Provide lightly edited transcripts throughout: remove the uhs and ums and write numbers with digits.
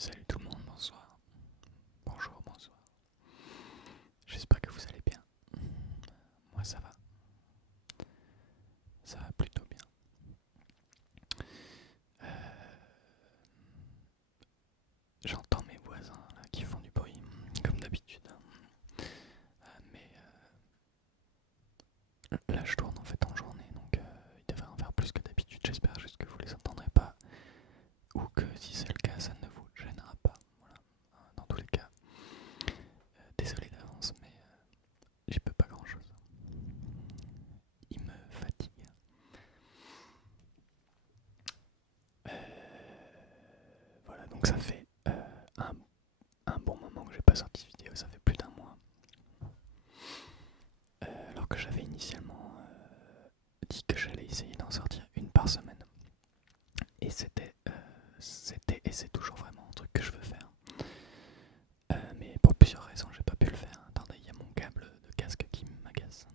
Salut tout le monde, bonsoir. Bonjour, bonsoir. J'espère que vous allez bien. Moi ça va. Ça va plutôt bien. J'entends mes voisins là, qui font du bruit, comme d'habitude. Mais là je tourne en fait en journée, donc il devrait en faire plus que d'habitude. J'espère juste que vous les entendrez pas. Ou que si c'est le cas, ça ne vous gênera pas. Voilà. Dans tous les cas, désolé d'avance, mais j'y peux pas grand chose. Il me fatigue. Voilà, donc ça fait un bon moment que j'ai pas sorti de vidéo, ça fait plus d'un mois. Alors que j'avais initialement dit que j'allais essayer d'en sortir une par semaine. Et c'était et c'est toujours vraiment un truc que je veux faire. Mais pour plusieurs raisons, j'ai pas pu le faire. Attendez, il y a mon câble de casque qui m'agace.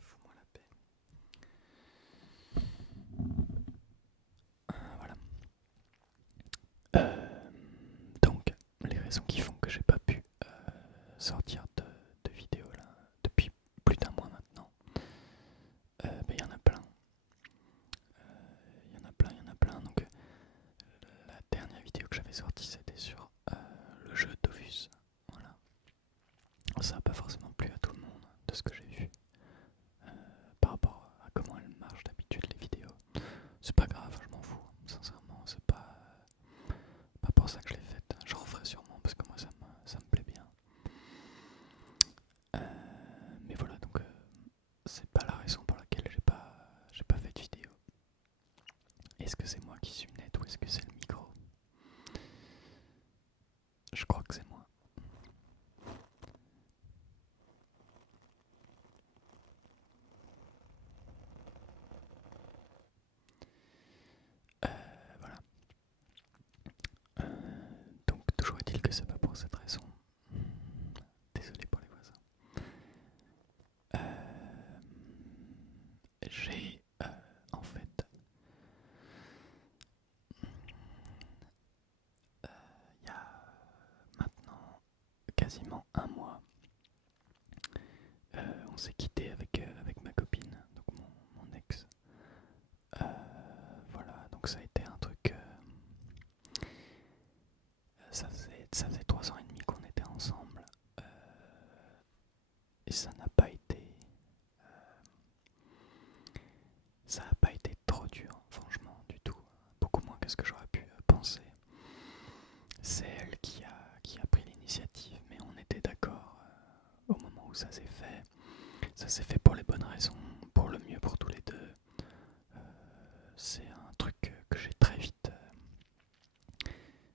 Fous-moi la paix. Voilà. Donc, les raisons qui font que j'ai pas pu sortir de vidéos là depuis plus d'un mois maintenant, il y en a plein. Il y en a plein, il y en a plein. Donc, la dernière vidéo que j'avais sortie, c'était sur le jeu Dofus. Voilà. Ça n'a pas forcément plu à tout le monde, de ce que j'ai vu, par rapport à comment elles marchent d'habitude les vidéos. C'est pas grave, je m'en fous. Sincèrement, c'est pas pour ça que je l'ai faite. Je referai sûrement parce que moi ça me plaît bien. Mais voilà, donc c'est pas la raison pour laquelle j'ai pas fait de vidéo. Est-ce que c'est moi qui suis net ou est-ce que c'est le micro? Je crois que c'est moi. Voilà. Donc toujours est-il que c'est pas pour cette raison. Désolé pour les voisins. J'ai en fait il y a maintenant quasiment un mois, on s'est quitté avec ma copine, donc mon ex. Voilà, donc ça a été un truc. Ça faisait 3 ans et demi qu'on était ensemble, et ça n'a pas été trop dur, franchement, du tout. Beaucoup moins que ce que j'aurais pu penser. C'est elle qui a pris l'initiative, mais on était d'accord au moment où ça s'est fait. Ça s'est fait pour les bonnes raisons, pour le mieux pour tous les deux. C'est un truc que j'ai très vite.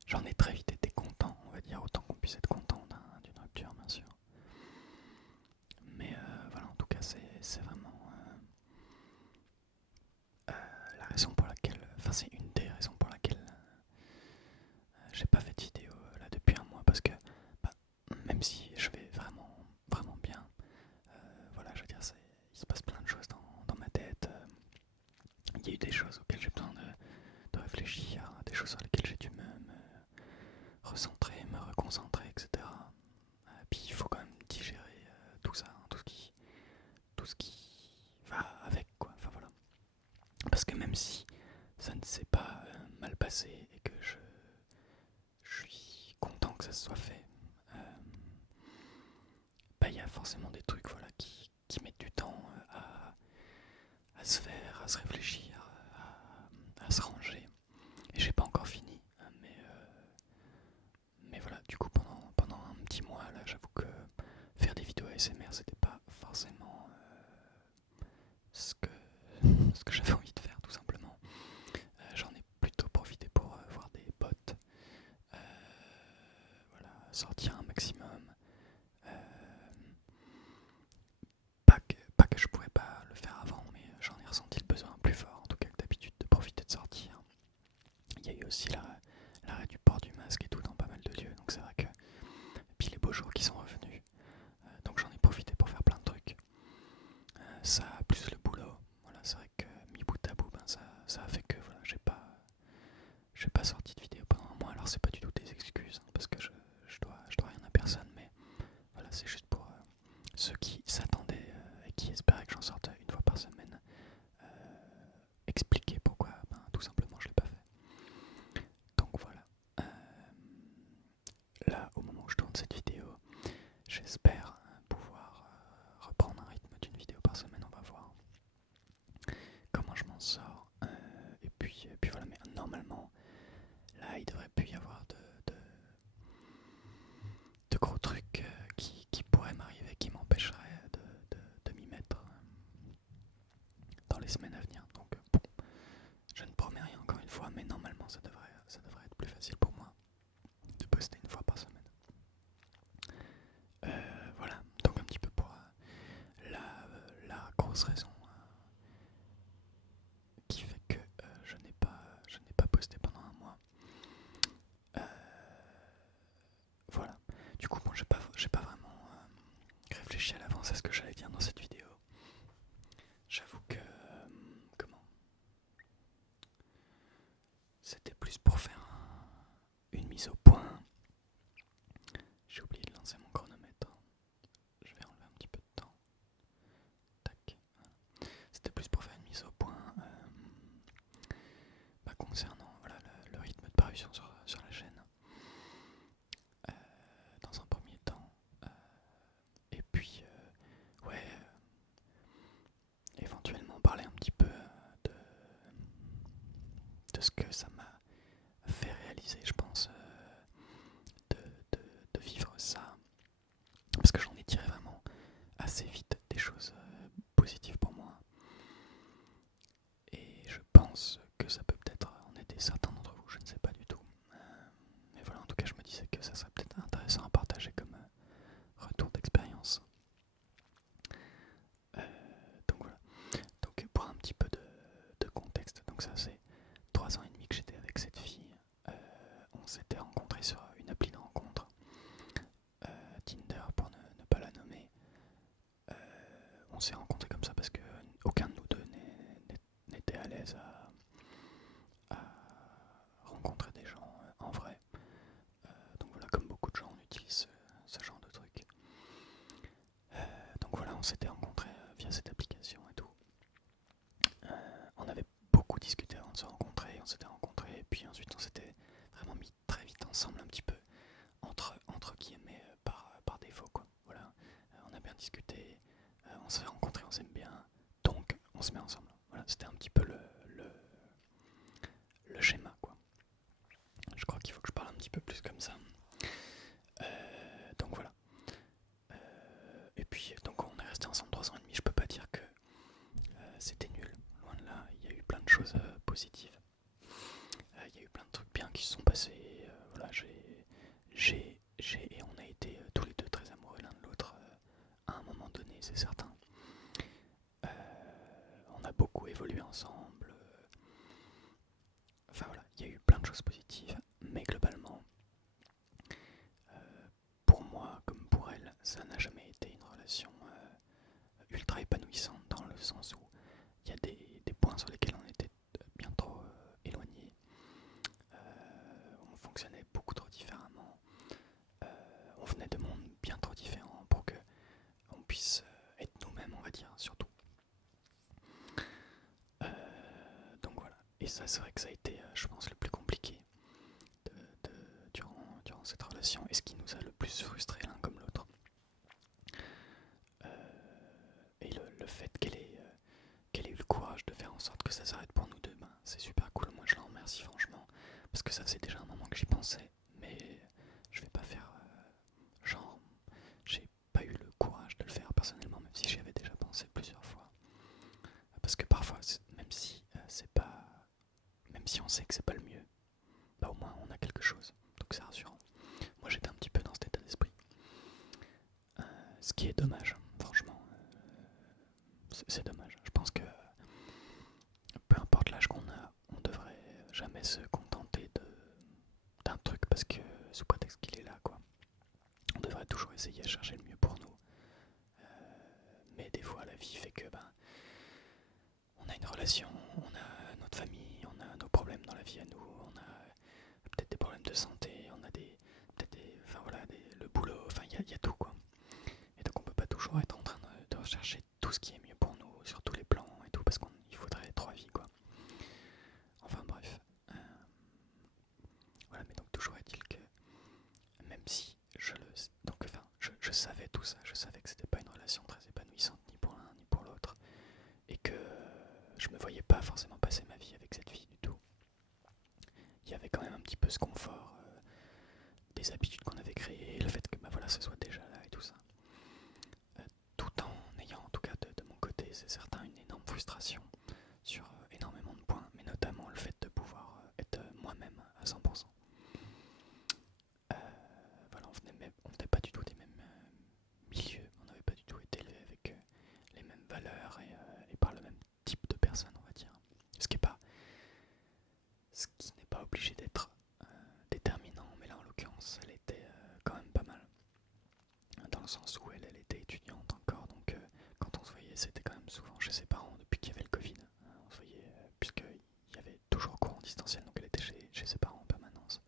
J'en ai très vite été content, on va dire, autant qu'on puisse être content d'une rupture, bien sûr. Mais voilà, en tout cas, c'est vraiment la raison pour laquelle. Enfin, c'est une des raisons pour laquelle j'ai pas fait de vidéo là depuis un mois, parce que bah, même si je vais vraiment, vraiment bien, voilà, je veux dire, il se passe plein de choses dans ma tête. Il y a eu des choses auxquelles j'ai besoin de réfléchir, des choses sur lesquelles j'ai dû me recentrer, me reconcentrer, etc. Puis il faut quand même digérer tout ça, hein, tout ce qui va avec, quoi. Enfin voilà. Parce que même si ça ne s'est pas mal passé et que je suis content que ça se soit fait, bah il y a forcément des trucs, voilà, qui mettent du temps à se faire, à se réfléchir, à se ranger. Et j'ai pas encore fini, hein, mais voilà, du coup pendant un petit mois là, j'avoue que faire des vidéos ASMR c'était pas forcément ce que, ce que j'avais envie de faire, tout simplement. J'en ai plutôt profité pour voir des potes, euh, voilà, sortir un maximum. Euh, pas que je pourrais pas le faire avant, mais j'en ai ressenti le besoin plus fort, en tout cas que d'habitude, de profiter de sortir. Il y a eu aussi l'arrêt du port du masque et tout dans pas mal de lieux, donc c'est vrai que. Puis les beaux jours qui sont revenus, donc j'en ai profité pour faire plein de trucs. Ça plus le boulot, voilà, c'est vrai que mis bout à bout, ben ça a fait que voilà, j'ai j'ai pas sorti de vidéo pendant un mois. Alors c'est pas du tout des excuses, hein, parce que je dois rien à personne, mais voilà, c'est juste pour ceux qui s'attendaient et qui espéraient que j'en sorte une fois par semaine, expliquer pourquoi, tout simplement je l'ai pas fait. Donc voilà. Là, au moment où je tourne cette vidéo, j'espère pouvoir reprendre un rythme d'une vidéo par semaine. On va voir comment je m'en sors. Et puis voilà, mais normalement, là, il devrait plus y avoir de gros trucs qui pourraient m'arriver, qui m'empêcheraient de m'y mettre dans les semaines à venir. Donc bon, je ne promets rien encore une fois, mais normalement ça devrait être plus facile pour moi de poster une fois par semaine. Voilà, donc un petit peu pour la grosse raison qui fait que je n'ai pas posté pendant un mois. Voilà. Du coup, bon, j'ai pas vraiment réfléchi à l'avance à ce que j'allais dire dans cette vidéo. J'avoue que comment c'était plus pour faire une mise au point. J'ai oublié de lancer mon chronomètre. Je vais enlever un petit peu de temps. Tac. Voilà. C'était plus pour faire une mise au point concernant voilà, le rythme de parution sur la chaîne. Dans un premier temps. Et puis, ouais, éventuellement parler un petit peu de ce que ça m'a fait réaliser, je pense, de vivre ça. Parce que j'en ai tiré vraiment assez vite des choses positives pour moi. Et je pense que ça peut peut-être en aider certains d'entre vous, je ne sais pas du tout. Mais voilà, en tout cas, je me disais que ça serait peut-être intéressant à partager comme retour d'expérience. Donc voilà. Donc pour un petit peu de contexte, donc ça c'est 3 ans et demi que j'étais avec cette fille. On s'était rencontrés sur une appli de rencontre, Tinder pour ne pas la nommer. On s'est rencontrés comme ça parce que aucun de nous deux n'était à l'aise à rencontrer des gens en vrai. Donc voilà, comme beaucoup de gens, on utilise ce genre de truc. Donc voilà, on s'était rencontrés via cette application et tout. On avait beaucoup discuté avant de se rencontrer, on s'était rencontrés, et puis ensuite on s'était vraiment mis très vite ensemble, un petit peu entre guillemets par défaut quoi. Voilà, on a bien discuté, on s'est rencontrés, on s'aime bien, donc on se met ensemble. Voilà, c'était un petit peu le schéma quoi. Je crois qu'il faut que je parle un petit peu plus comme ça. Donc voilà. Et puis donc on est resté ensemble 3 ans et demi. Je peux pas dire que c'était nul. Loin de là, il y a eu plein de choses positives. Il y a eu plein de trucs bien qui se sont passés. Voilà, j'ai et on a été tous les deux très amoureux l'un de l'autre à un moment donné, c'est certain. On a beaucoup évolué ensemble. Enfin voilà, il y a eu plein de choses positives, mais globalement, pour moi comme pour elle, ça n'a jamais été une relation ultra épanouissante dans le sens où il y a des points sur lesquels on était bien trop éloignés. On fonctionnait beaucoup trop différemment. On venait de mondes bien trop différents pour que on puisse être nous-mêmes, on va dire, surtout. Donc voilà. Et ça, c'est vrai que ça a été, je pense, le plus compliqué durant cette relation, et ce qui nous a le plus frustrés l'un comme l'autre. Et le fait qu'elle ait eu le courage de faire en sorte que ça s'arrête pour nous deux, c'est super cool. Moi, je la remercie franchement, parce que ça faisait déjà un moment que j'y pensais, mais je vais pas faire genre, j'ai pas eu le courage de le faire personnellement, même si j'y avais déjà pensé plusieurs fois. Parce que parfois, même si c'est pas, même si on sait que c'est pas le mieux, au moins on a quelque chose, donc c'est rassurant. Moi, j'étais un petit peu dans cet état d'esprit, ce qui est dommage, franchement. C'est dommage. Je pense que peu importe l'âge qu'on a, on devrait jamais se contenter d'un truc parce que sous prétexte qu'il est là, quoi. On devrait toujours essayer de chercher le mieux pour nous. Mais des fois, la vie fait que on a une relation, on a notre famille, on a nos problèmes dans la vie à nous, on a chercher tout ce qui est mieux pour nous sur tous les plans et tout, parce qu'il faudrait 3 vies, quoi. Enfin bref. Voilà, mais donc toujours est-il que même si je savais tout ça, je savais que c'était pas une relation très épanouissante ni pour l'un ni pour l'autre, et que je me voyais pas forcément passer ma vie avec cette fille du tout. Il y avait quand même un petit peu ce confort, des habitudes qu'on avait créées, le fait que bah voilà, ce soit déjà là et tout ça. Tout en ayant en tout cas de mon côté, c'est certain, une énorme frustration sur énormément de points, mais notamment le fait de pouvoir être moi-même à 100%. Voilà, on venait pas du tout des mêmes milieux, on n'avait pas du tout été élevés avec les mêmes valeurs et par le même type de personne, on va dire. Ce qui n'est pas obligé d'être déterminant, mais là en l'occurrence, elle était quand même pas mal. Dans le sens où elle était étudiante encore, donc quand on se voyait, c'était quand même souvent chez ses parents depuis qu'il y avait le Covid. On se voyait, puisqu'il y avait toujours cours en distanciel, donc elle était chez ses parents en permanence.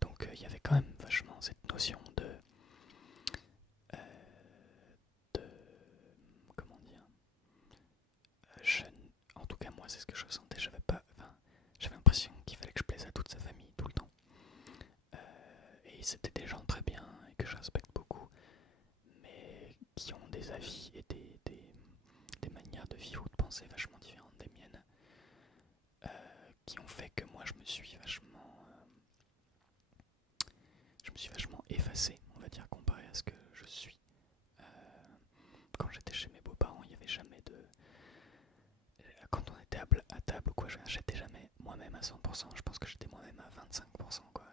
Donc il y avait quand même vachement cette notion de comment dire, en tout cas moi c'est ce que je ressentais, j'avais l'impression qu'il fallait que je plaise à toute sa famille tout le temps. Et c'était des gens très bien et que je respecte beaucoup, mais qui ont des avis et des manières de vivre ou de penser vachement différentes des miennes, qui ont fait que moi je me suis vachement effacé, on va dire, comparé à ce que je suis. Euh, Quand j'étais chez mes beaux-parents, il n'y avait jamais de... Quand on était à table ou quoi, j'étais jamais moi-même à 100%, je pense que j'étais moi-même à 25%, quoi.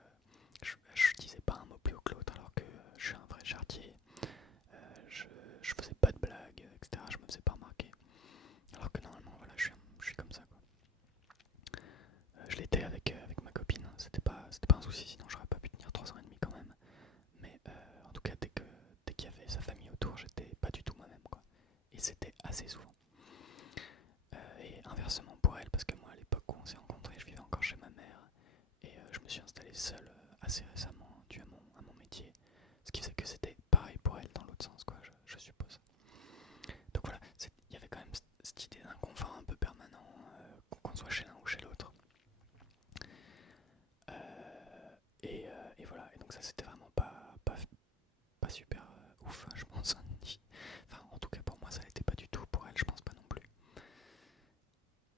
Je disais pas un mot plus haut que l'autre alors que je suis un vrai charretier. Je faisais pas de blagues, etc. Je me faisais pas remarquer. Alors que normalement, voilà, je suis comme ça, quoi. Je l'étais avec ma copine, hein. C'était pas un souci, sinon j'aurais pas pu tenir 3 ans et demi quand même. Mais en tout cas, dès qu'il y avait sa famille autour, j'étais pas du tout moi-même, quoi. Et c'était assez souvent. Et inversement pour elle, parce que moi, à l'époque où on s'est rencontrés, je vivais encore chez ma mère. Et je me suis installé seul assez récemment, dû à mon métier. Ce qui faisait que c'était pareil pour elle dans l'autre sens, quoi, je suppose. Donc voilà, il y avait quand même cette idée d'inconfort un peu permanent, qu'on soit chez l'un ou chez l'autre. Et voilà, et donc ça c'était vraiment pas super ouf, hein, je pense. Enfin, en tout cas pour moi ça l'était pas du tout, pour elle je pense pas non plus.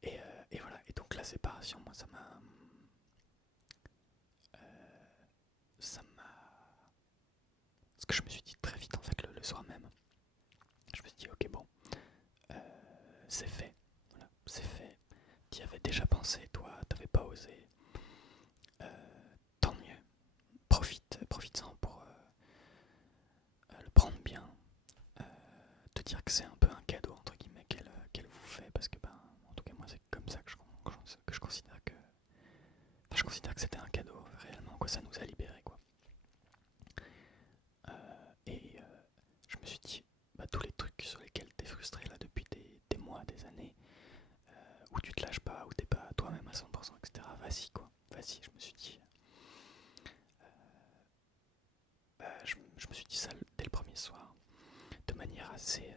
Et voilà, et donc la séparation, moi ça m'a... Ce que je me suis dit très vite en fait le soir même, je me suis dit ok bon, euh, c'est fait, voilà, c'est fait. T'y avais déjà pensé, toi, t'avais pas osé. Tant mieux, profite-en pour le prendre bien, euh, te dire que c'est un peu un cadeau entre guillemets qu'elle vous fait, parce que ben, en tout cas moi c'est comme ça que je considère que, enfin, je considère que c'était un cadeau réellement, quoi, ça nous a libérés, quoi. Je me suis dit, bah, tous les trucs sur lesquels t'es frustré là depuis des mois, des années, où tu te lâches pas, où t'es pas toi-même à 100%, etc. Vas-y, quoi, vas-y. Je me suis dit ça dès le premier soir, de manière assez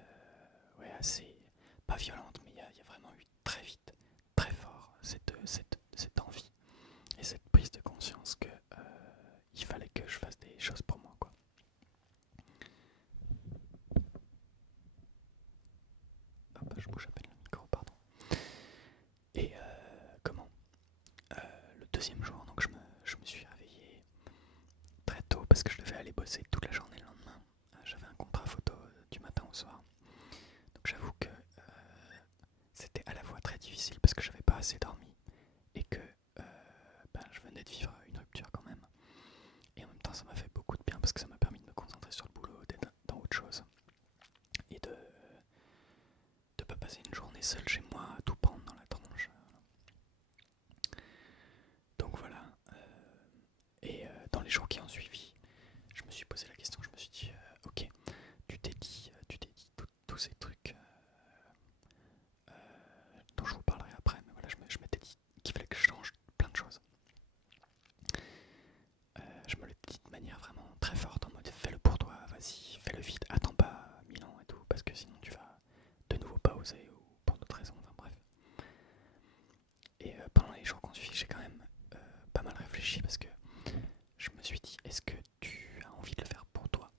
pas violente, mais il y a vraiment eu très vite, très fort cette envie et cette prise de conscience que il fallait que je fasse des choses pour moi, quoi. Hop, je bouge à peine le micro, pardon. Et comment le deuxième jour, donc je me suis réveillé très tôt parce que je devais aller bosser toute la journée le lendemain. J'avais un contrat photo du matin au soir. Donc j'avoue que c'était à la fois très difficile parce que j'avais pas assez dormi et que je venais de vivre une rupture quand même. Et en même temps ça m'a fait beaucoup de bien parce que ça m'a permis de me concentrer sur le boulot, d'être dans autre chose. Et de pas passer une journée seule chez moi à tout prendre dans la tronche. Donc voilà. Et dans les jours qui ont suivi, je me suis posé la question, je me suis dit, ok, tu t'es dit tous ces trucs dont je vous parlerai après, mais voilà, je m'étais dit qu'il fallait que je change plein de choses. Je me l'ai dit de manière vraiment très forte, en mode fais-le pour toi, vas-y, fais-le vite, attends pas 1000 ans et tout, parce Et pendant les jours qu'on suit, j'ai quand même pas mal réfléchi parce que je me suis dit, est-ce que tu as envie de le faire pour toi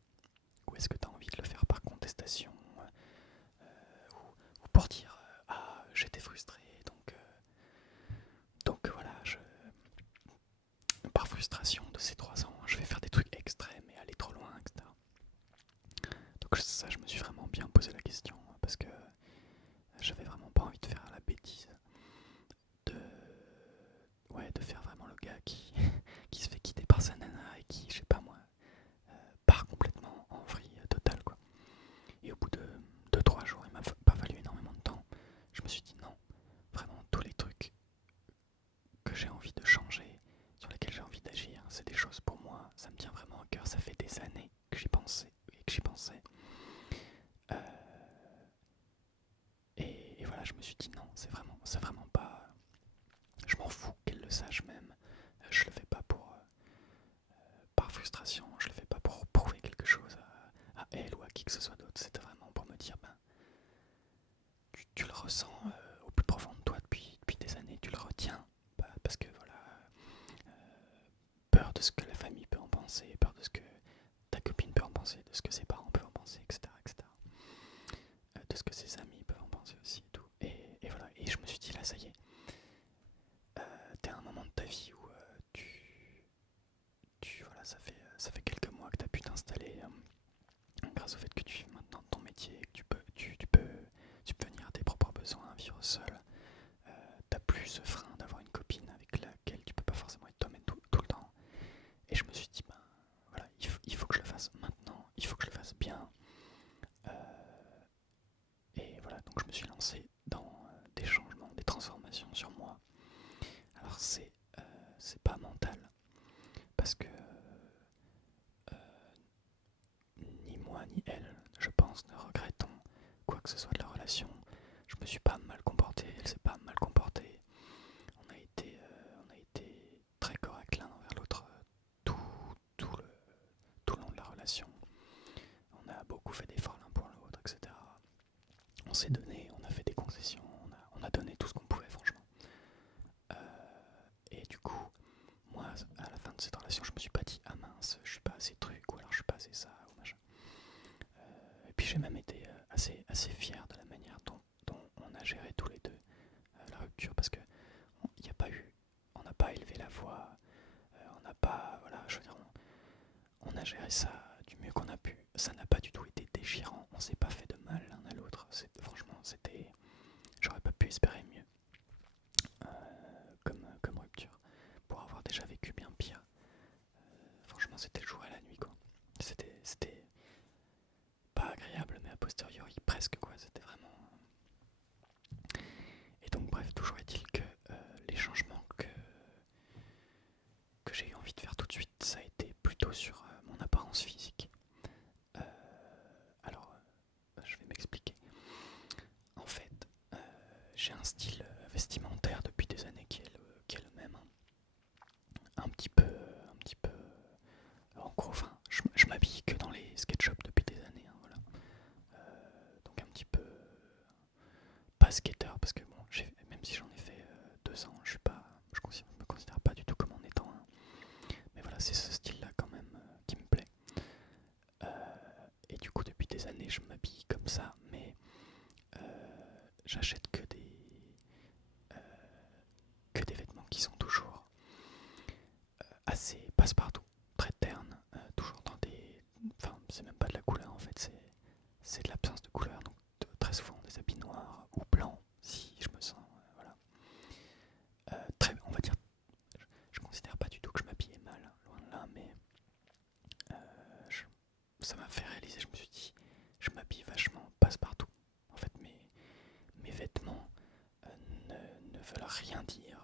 ou est-ce que tu as envie de le faire par contestation ou pour dire ah j'étais frustré donc voilà par frustration de ces 3 ans je vais faire des trucs extrêmes et aller trop loin, etc. Donc ça je me suis vraiment bien posé la question parce que j'avais vraiment pas envie de faire la bêtise de, ouais, de faire vraiment le gars qui, qui se fait quitter par sa nana et qui, je sais pas moi, part complètement en vrille totale quoi. Et au bout de 2-3 jours, il m'a pas fallu énormément de temps, je me suis dit non, vraiment tous les trucs que j'ai envie de changer, sur lesquels j'ai envie d'agir, c'est des choses pour moi, ça me tient vraiment à cœur, ça fait des années que j'y pensais et que j'y pensais. Euh, et voilà, je me suis dit non, c'est vraiment pas. Je m'en fous qu'elle le sache même. Je le fais pas pour par frustration, je le fais pas pour prouver quelque chose à elle ou à qui que ce soit d'autre. C'était vraiment pour me dire ben tu le ressens au plus profond de toi depuis des années, tu le retiens parce que voilà peur de ce que la famille peut en penser, peur de ce que ta copine peut en penser, de ce que ses parents peuvent en penser, etc. etc. De ce que ses amis peuvent en penser aussi et tout. Et voilà, et je me suis dit là ça y est, t'es à un moment de ta vie où voilà, ça fait quelques mois que tu as pu t'installer grâce au fait que tu vis maintenant ton métier, que tu peux venir à tes propres besoins, vivre seul. T'as plus ce frein d'avoir une copine avec laquelle tu peux pas forcément être toi-même tout le temps. Et je me suis dit, ben voilà, il faut que je le fasse maintenant, il faut que je le fasse bien. Euh, et voilà, donc je me suis lancé dans des changements, des transformations sur moi. Alors c'est pas mental, parce que ni moi ni elle, je pense, ne regrettons quoi que ce soit de la relation. Je me suis pas mal comporté, elle s'est pas mal comportée. On a été très corrects l'un envers l'autre tout, le, tout le long de la relation. On a beaucoup fait d'efforts l'un pour l'autre, etc. On s'est donné, on a fait des concessions, on a donné tout ce qu'on pouvait, franchement. Et du coup, moi, à la fin de cette relation, je me suis pas dit ah mince, je suis pas assez truc, ou alors je suis pas assez ça, ou machin. Et puis j'ai même été assez fier de la manière dont on a géré tous les deux la rupture, parce que il y a pas eu, on n'a pas élevé la voix, on n'a pas, voilà, je veux dire, on a géré ça du mieux qu'on a pu. Ça n'a pas du tout été déchirant, on s'est pas fait de mal l'un à l'autre. Franchement, j'aurais pas pu espérer mieux comme rupture. Pour avoir déjà vécu bien pire, franchement, c'était le jour et la nuit, quoi. C'était pas agréable, mais a posteriori presque, quoi. C'était vraiment. Et donc, bref, toujours est-il que les changements que j'ai eu envie de faire tout de suite, ça a été plutôt sur mon apparence physique. Euh, alors, je vais m'expliquer. En fait, j'ai un style vestimentaire depuis des années qui est le même. Un petit peu. En gros, enfin, je m'habille que dans les sketch shops depuis des années. Hein, voilà. Donc un petit peu pas skater parce que bon, même si j'en ai fait 2 ans, je suis pas, me considère pas du tout comme en étant un. Mais voilà, c'est ce style-là quand même qui me plaît. Et du coup, depuis des années, je m'habille comme ça, mais j'achète euh, que des vêtements qui sont toujours assez passe-partout, très ternes, toujours dans des. Enfin, c'est même pas de la couleur en fait, c'est de l'absence de couleur, donc très souvent des habits noirs ou blancs si je me sens. Voilà. On va dire, je considère pas du tout que je m'habillais mal, hein, loin de là, mais euh, je- ça m'a fait réaliser, je me suis dit, je m'habille vachement passe-partout. En fait, mes vêtements ne veulent rien dire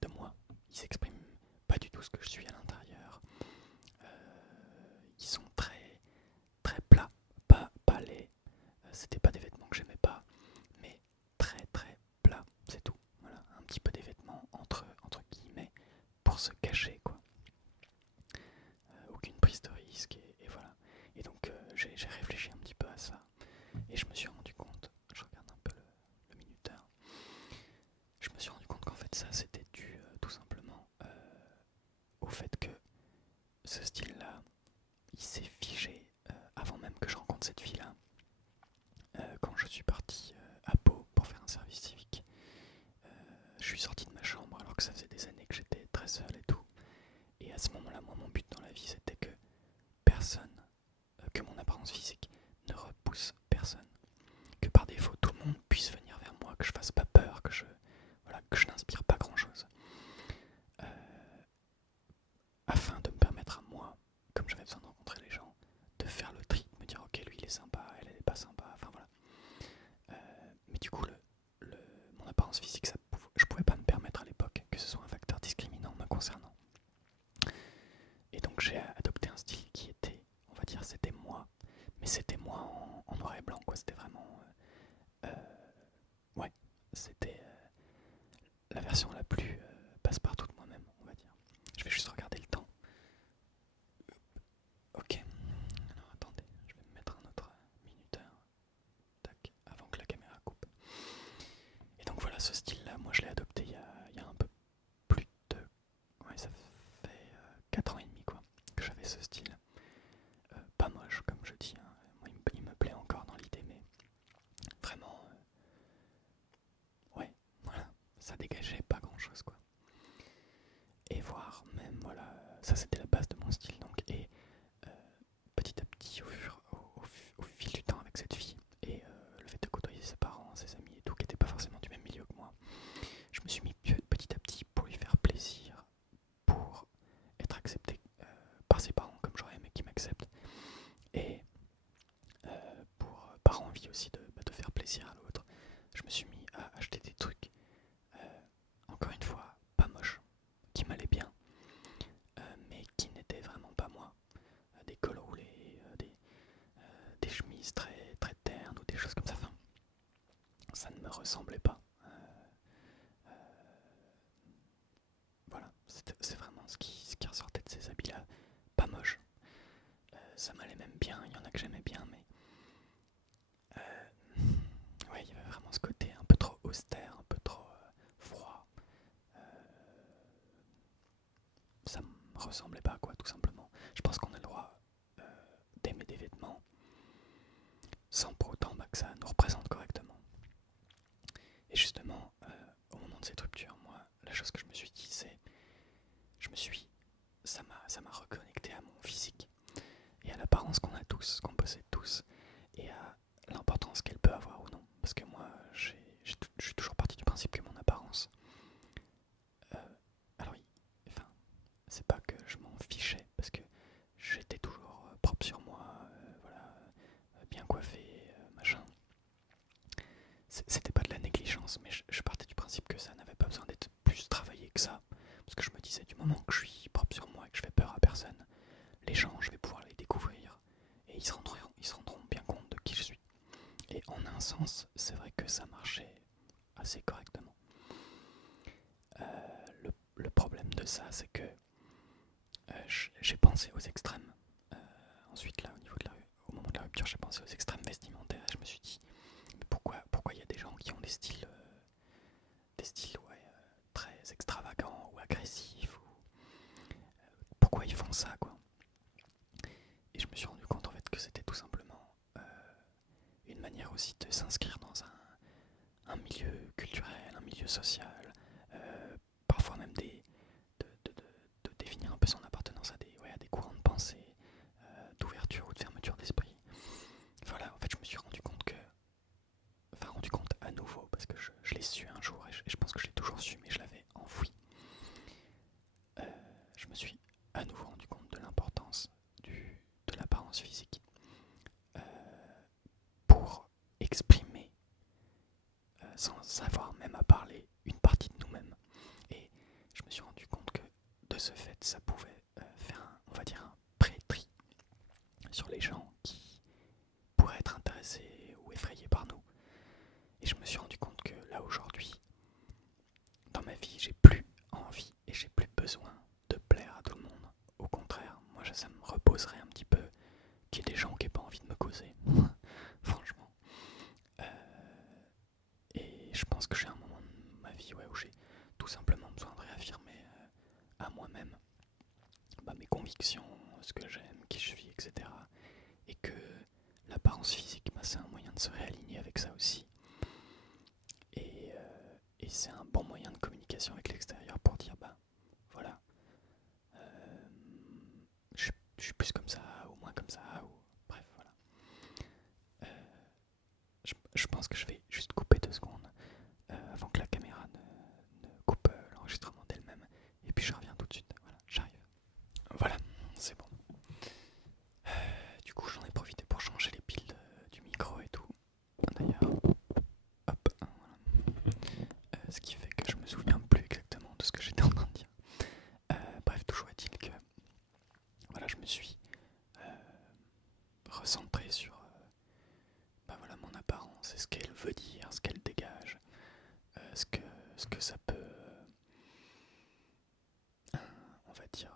de moi. Ils s'expriment pas du tout ce que je suis à l'intérieur. Ils sont très très plats, pas laids. C'était pas des vêtements que j'aimais pas, mais très très plats, c'est tout. Voilà, un petit peu des vêtements entre guillemets pour se cacher quoi. Aucune prise de risque et voilà. Et donc j'ai réfléchi un petit peu à ça et je me suis rendu compte, je regarde un peu le minuteur, je me suis rendu compte qu'en fait ça, c'était dû tout simplement au fait que ce style-là, il s'est figé avant même que je rencontre cette fille-là. Quand je suis parti à Pau pour faire un service civique, je suis sorti de ma chambre alors que ça faisait des années que j'étais très seul et tout. Et à ce moment-là, moi, mon but dans la vie, c'était que personne, que mon apparence physique ne repousse personne. Que par défaut, tout le monde puisse venir vers moi, que je fasse pas peur, que je n'inspire pas grand-chose. Afin de me permettre à moi, comme j'avais besoin de rencontrer les gens, de faire le tri, de me dire ok, lui il est sympa, elle est pas sympa, enfin voilà. Mais du coup, mon apparence physique, je pouvais pas me permettre à l'époque que ce soit un facteur discriminant me concernant. Et donc j'ai adopté un style qui était, on va dire, c'était moi, mais c'était moi en noir et blanc, quoi. C'était vraiment, ouais, c'était la version la plus passe-partout de moi-même, on va dire. Je vais juste regarder le temps. Ok, alors attendez, je vais me mettre un autre minuteur, tac, avant que la caméra coupe. Et donc voilà, ce style-là, moi je l'ai adopté il y a un peu plus de... Ouais, ça fait 4 ans et demi quoi, que j'avais ce style. Pas moche comme je dis, hein. Moi il me plaît encore dans l'idée, mais vraiment, ouais, voilà, ça dégageait pas grand-chose quoi. Et voir même, voilà, ça c'était la base de mon style donc, et petit à petit au fil du temps avec cette fille, et le fait de côtoyer ses parents, ses amis et tout, qui n'étaient pas forcément du même milieu que moi, je me suis mis petit à petit pour lui faire plaisir, pour être accepté par ses parents comme j'aurais aimé qu'ils m'acceptent, et par envie aussi de faire plaisir à l'autre, je me suis mis à acheter des trucs, encore une fois, pas moches, qui m'allaient bien, mais qui n'étaient vraiment pas moi. Des cols roulés, des chemises très, très ternes ou des choses comme ça. Enfin, ça ne me ressemblait pas. Voilà, c'est vraiment ce qui ressortait de ces habits-là. Pas moche. Ça m'allait même bien, il y en a que j'aimais bien, mais ouais, il y avait vraiment ce côté un peu trop austère, un peu trop froid. Ça me ressemblait pas, quoi, tout simplement. Je pense qu'on a le droit d'aimer des vêtements sans pour autant que ça nous représente correctement. Et justement, au moment de cette rupture, moi, la chose que je me suis dit, c'est, ça m'a reconnecté à mon physique et à l'apparence qu'on a tous, qu'on possède tous, et à l'importance qu'elle peut avoir ou non. Parce que moi, je suis toujours parti du principe que mon apparence, alors, enfin, c'est pas que je m'en fichais, parce que j'étais toujours propre sur moi, voilà, bien coiffé, machin. C'était pas de la négligence, mais je partais du principe que ça n'avait pas besoin d'être plus travaillé que ça. Parce que je me disais, du moment que je suis propre sur moi et que je fais peur à personne, les gens, je vais pouvoir les découvrir et ils se rendront bien compte de qui je suis. Et en un sens, c'est vrai que ça marchait assez correctement. Le problème de ça, c'est que j'ai pensé aux extrêmes. Ensuite, là, au moment de la rupture, j'ai pensé aux extrêmes vestimentaires et je me suis dit, mais pourquoi il y a des gens qui ont des styles ouais, très extravagants ou agressifs, pourquoi ils font ça, quoi. Et je me suis rendu compte en fait que c'était tout simplement une manière aussi de s'inscrire dans un milieu culturel, un milieu social, parfois même de définir un peu son appartenance à des courants de pensée, d'ouverture ou de fermeture d'esprit. Voilà, en fait je me suis rendu compte rendu compte à nouveau, parce que je l'ai su un jour, et je pense que je l'ai toujours su, mais je l'avais enfoui. Je me suis à nouveau rendu compte de l'importance de l'apparence physique pour exprimer, sans savoir même à parler, une partie de nous-mêmes. Et je me suis rendu compte que de ce fait, ça pouvait faire, on va dire, un pré-tri sur les gens qui pourraient être intéressés ou effrayés par nous. Et je me suis rendu compte que là aujourd'hui, dans ma vie, j'ai plus envie et j'ai plus besoin de plaire à tout le monde. Au contraire, moi ça me reposerait un petit peu qu'il y ait des gens qui n'aient pas envie de me causer. Franchement. Et je pense que j'ai un moment de ma vie où j'ai tout simplement convictions, ce que j'aime, qui je suis, etc. Et que l'apparence physique, bah, c'est un moyen de se réaligner avec ça aussi. Et c'est un bon moyen de communication avec l'extérieur pour dire, bah voilà, euh, je suis plus comme ça, ou moins comme ça, ou bref, voilà. Je pense que je vais juste couper 2 secondes avant que la caméra ne coupe l'enregistrement d'elle-même. Et puis je reviens tout de suite. Voilà, j'arrive. Voilà, c'est bon. Du coup, j'en ai profité pour changer les piles du micro et tout. D'ailleurs, hop, voilà. Ce qui fait que je me souviens plus exactement de ce que j'étais en train de dire. Bref, toujours est-il que voilà, je me suis recentré sur bah voilà, mon apparence et ce qu'elle veut dire, ce qu'elle dégage, ce que ça peut, on va dire,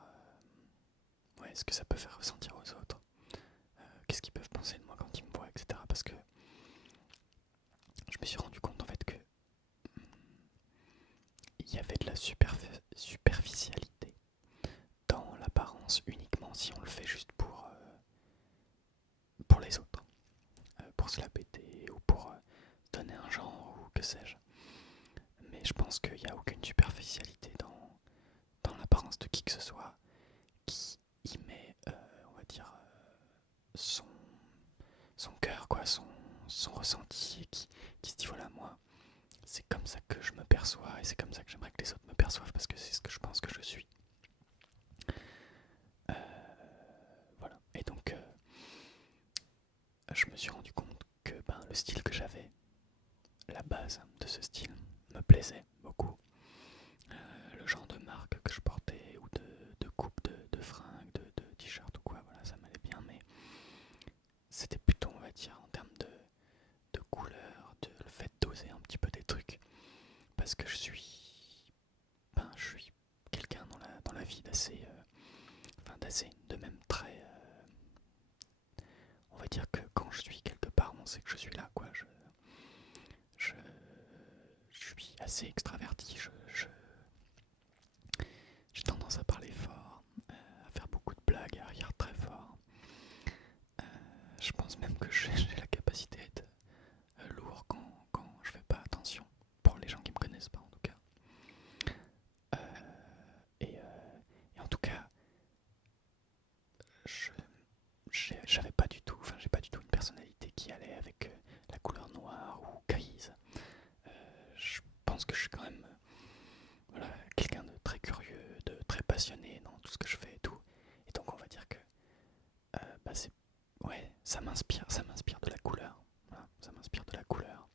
ouais, ce que ça peut faire ressentir aux autres. Qu'est-ce qu'ils peuvent penser de moi quand ils me voient, etc. Parce que je me suis rendu compte en fait que il y avait de la superficialité dans l'apparence uniquement si on le fait juste pour les autres, pour se la péter ou pour donner un genre ou que sais-je. Mais je pense qu'il n'y a aucune superficialité dans l'apparence de qui que ce soit qui y met, on va dire, son, son cœur, quoi, son ressenti, et qui se dit voilà, moi, c'est comme ça que je me perçois et c'est comme ça que j'aimerais que les autres me perçoivent parce que c'est ce que je pense que je suis. Euh, voilà. Et donc, je me suis rendu compte que ben, le style que j'avais, la base de ce style, me plaisait beaucoup. Le genre de marque que je portais ou de coupe de fringues, de t-shirt ou quoi, voilà, ça m'allait bien, mais c'était plutôt, on va dire, en termes de couleur, de le fait d'oser un petit peu des trucs, parce que je suis quelqu'un dans la vie d'assez, de même très, on va dire que quand je suis quelque part, on sait que je suis là, quoi. Je, je suis assez extraverti, j'ai tendance à parler fort, à faire beaucoup de blagues, à rire très fort. Je pense même que j'ai la capacité à être lourd quand je fais pas attention, pour les gens qui me connaissent pas en tout cas. Et en tout cas, j'avais pas du tout, enfin j'ai pas du tout une personnalité qui allait avec la couleur noire ou grise. Je pense que je suis quand même voilà, quelqu'un de très curieux, de très passionné dans tout ce que je fais et tout. Et donc on va dire que bah c'est ouais, ça m'inspire de la couleur. Voilà, ça m'inspire de la couleur.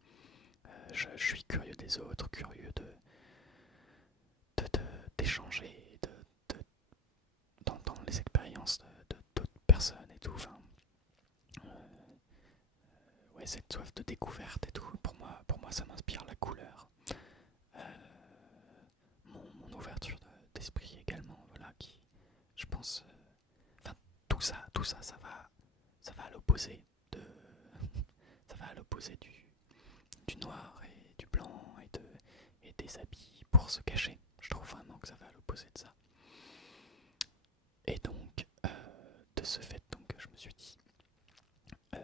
Je suis curieux des autres, curieux d'échanger, d'entendre les expériences de d'autres personnes et tout. Enfin, ouais, cette soif de découverte et tout. Pour moi, ça m'inspire la couleur. Euh, mon ouverture d'esprit également, voilà, qui, je pense, enfin, ça va à l'opposé de, ça va à l'opposé du noir et du blanc et des habits pour se cacher. Je trouve vraiment que ça va à l'opposé de ça. Et donc, de ce fait, donc, je me suis dit euh,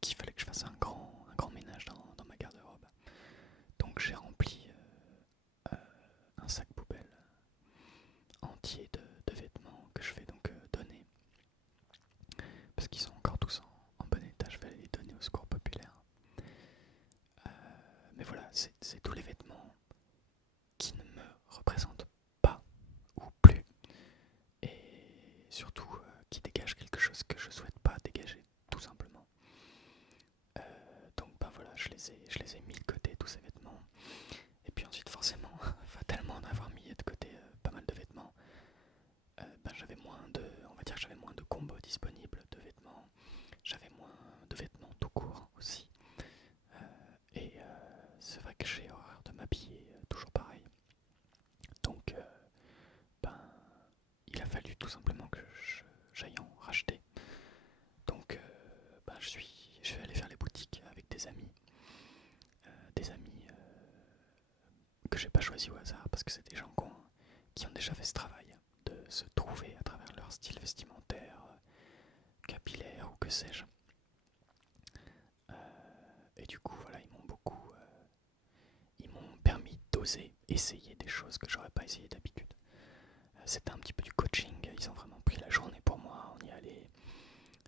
qu'il fallait que je fasse un grand ménage dans ma garde-robe. Donc j'ai rempli un sac poubelle entier de vêtements que je vais donc donner. Parce qu'ils sont encore tous en bon état, je vais aller les donner au secours populaire. Mais voilà, c'est tous les vêtements qui ne me représentent pas ou plus. Et surtout qui dégagent quelque chose que je souhaite pas dégager, tout simplement. Donc ben voilà, je les ai mis de côté tous ces vêtements. Et puis ensuite forcément, fatalement d'avoir mis de côté pas mal de vêtements, ben j'avais moins de, on va dire que j'avais moins de combos disponibles de vêtements. J'avais moins de vêtements tout court aussi. C'est vrai que j'ai horreur de m'habiller toujours pareil. Donc ben il a fallu tout simplement que j'aille en racheter. Donc ben, je vais aller faire les boutiques avec des amis que j'ai pas choisi au hasard parce que c'est des gens qui ont déjà fait ce travail de se trouver à travers leur style vestimentaire, capillaire ou que sais-je. Et du coup, voilà, ils m'ont permis d'oser essayer des choses que j'aurais pas essayé d'habitude. C'était un petit peu du coaching, ils ont vraiment pris la journée pour moi, on y allait.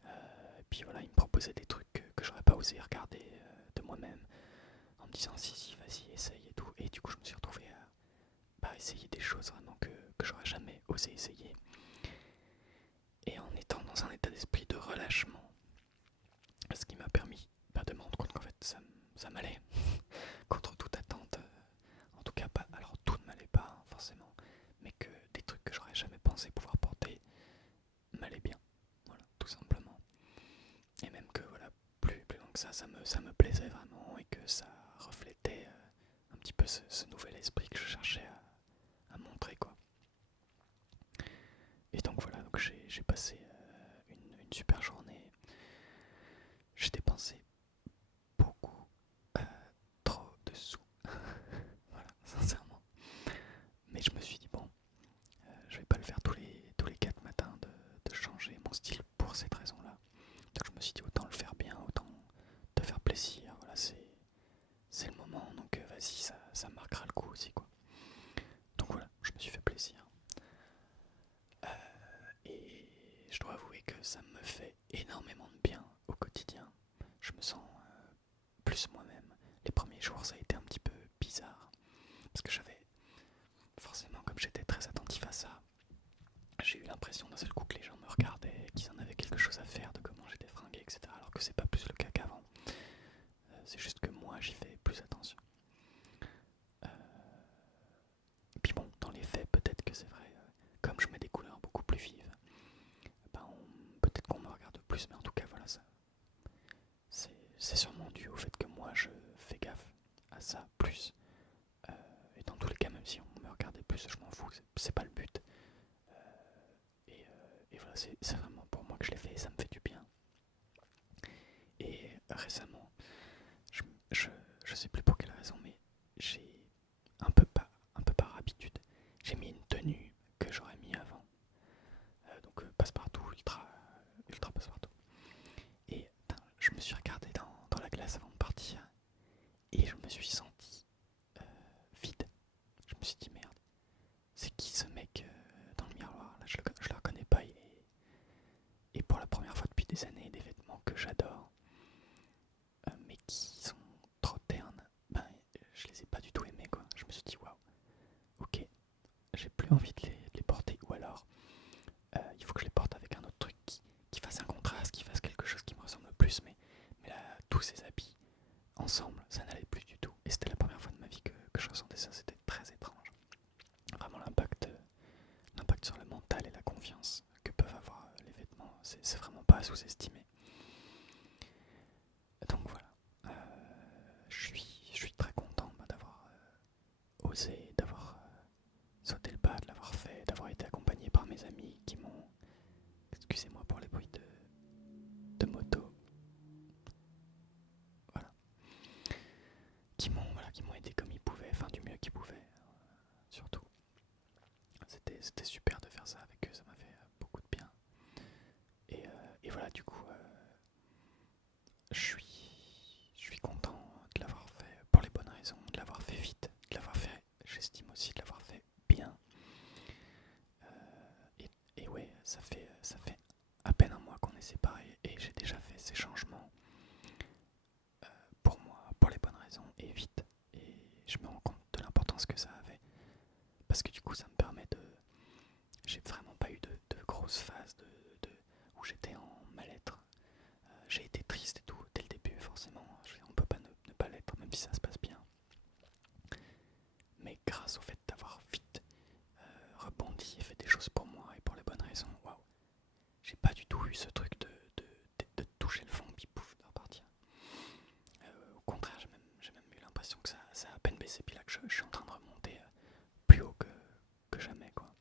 Et puis voilà, ils me proposaient des trucs que j'aurais pas osé regarder de moi-même, en me disant si, vas-y, essaye et tout. Et du coup, je me suis retrouvé à essayer des choses vraiment que j'aurais jamais osé essayer. Et en étant dans un état d'esprit de relâchement, ce qui m'a permis de me rendre compte qu'en fait ça m'allait contre toute attente. En tout cas, pas. Alors tout ne m'allait pas forcément, mais que des trucs que j'aurais jamais pensé pouvoir porter m'allaient bien. Voilà, tout simplement. Et même que voilà, plus loin que ça me plaisait vraiment et que ça reflétait un petit peu ce nouvel esprit que je cherchais à montrer quoi. Et donc voilà, donc j'ai passé une super journée. J'ai dépensé beaucoup trop de sous. Voilà, sincèrement. Mais je me suis dit bon, je vais pas le faire tous les 4 matins de changer mon style pour cette raison-là. Donc je me suis dit autant le faire bien, autant te faire plaisir. Voilà, c'est le moment, donc vas-y, ça marquera le coup aussi quoi. Donc voilà, je me suis fait plaisir. Et je dois avouer que ça me fait énormément de bien au quotidien. Je me sens plus moi-même. Les premiers jours, ça a été un petit peu bizarre. Parce que j'avais, forcément, comme j'étais très attentif à ça, j'ai eu l'impression d'un seul coup que les gens me regardaient, qu'ils en avaient quelque chose à faire de comment j'étais fringué, etc. Alors que c'est pas plus le cas qu'avant. C'est juste que moi, j'y fais plus attention. Et puis bon, dans les faits, peut-être que c'est vrai, comme je mets des couleurs beaucoup plus vives, peut-être qu'on me regarde plus, mais en tout cas, voilà, ça, c'est sûrement dû au fait que moi, je fais gaffe à ça plus. Et dans tous les cas, même si on me regardait plus, je m'en fous, c'est pas le but. Et voilà, c'est vraiment pour moi que je l'ai fait et ça me fait du bien. Et récemment, je, je, je sais plus pour quelle raison, mais j'ai un peu par habitude, j'ai mis une tenue que j'aurais mis avant. Donc passe-partout, ultra passe-partout. Et je me suis regardé dans la glace avant de partir et je me suis senti vide. Je me suis dit merde, c'est qui ce mec dans le miroir là, je le reconnais pas. Et pour la première fois depuis des années, des vêtements que j'adore, mais qui sont trop ternes, je les ai pas du tout aimés quoi. Je me suis dit waouh, ok, j'ai plus envie de les porter, ou alors il faut que je les porte avec un autre truc qui fasse un contraste, qui fasse quelque chose qui me ressemble plus, mais là, tous ces habits ensemble, ça n'allait plus du tout. Et c'était la première fois de ma vie que je ressentais ça, c'était très étrange. Vraiment l'impact sur le mental et la confiance que peuvent avoir les vêtements, c'est vraiment pas à sous-estimer. Donc voilà, je suis très content d'avoir osé, d'avoir sauté le pas, de l'avoir fait, d'avoir été accompagné par mes amis qui m'ont, excusez-moi pour les bruits de moto, voilà, qui m'ont aidé comme ils pouvaient, enfin du mieux qu'ils pouvaient, surtout. C'était super de faire ça avec eux, ça m'a fait beaucoup de bien. Et voilà, du coup, je suis content de l'avoir fait pour les bonnes raisons, de l'avoir fait vite, de l'avoir fait, j'estime aussi de l'avoir fait bien. Et ouais, ça fait à peine un mois qu'on est séparés et j'ai déjà fait ces changements pour moi, pour les bonnes raisons et vite. Et je me rends compte de l'importance que ça avait. Parce que du coup, ça me permet de... J'ai vraiment pas eu de grosses phases où j'étais en mal-être. J'ai été triste et tout dès le début, forcément. On peut pas ne pas l'être, même si ça se passe bien. Mais grâce au fait d'avoir vite rebondi et fait des choses pour moi et pour les bonnes raisons, waouh, j'ai pas du tout eu ce truc de toucher le fond, puis pouf, de repartir. Au contraire, j'ai même eu l'impression que ça a à peine baissé, puis là que je suis en train de remonter plus haut que jamais, quoi.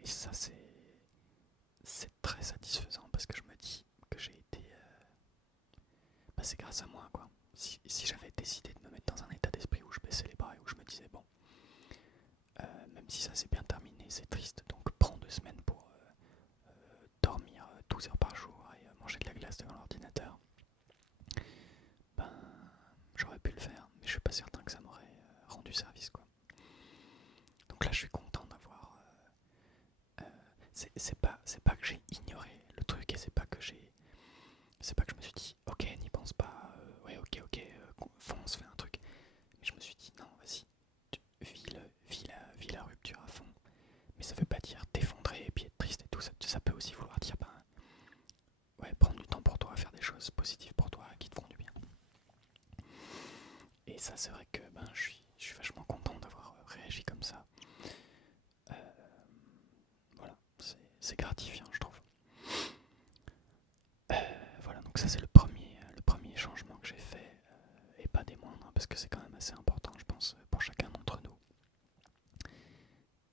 Et ça, c'est très satisfaisant parce que je me dis que j'ai été... c'est grâce à moi, quoi. Si j'avais décidé de me mettre dans un état d'esprit où je baissais les bras et où je me disais, bon, même si ça s'est bien terminé, c'est triste, donc Et ça, c'est vrai que je suis vachement content d'avoir réagi comme ça. Euh, voilà, c'est gratifiant, je trouve. Voilà, donc ça c'est le premier changement que j'ai fait, et pas des moindres, hein, parce que c'est quand même assez important, je pense, pour chacun d'entre nous.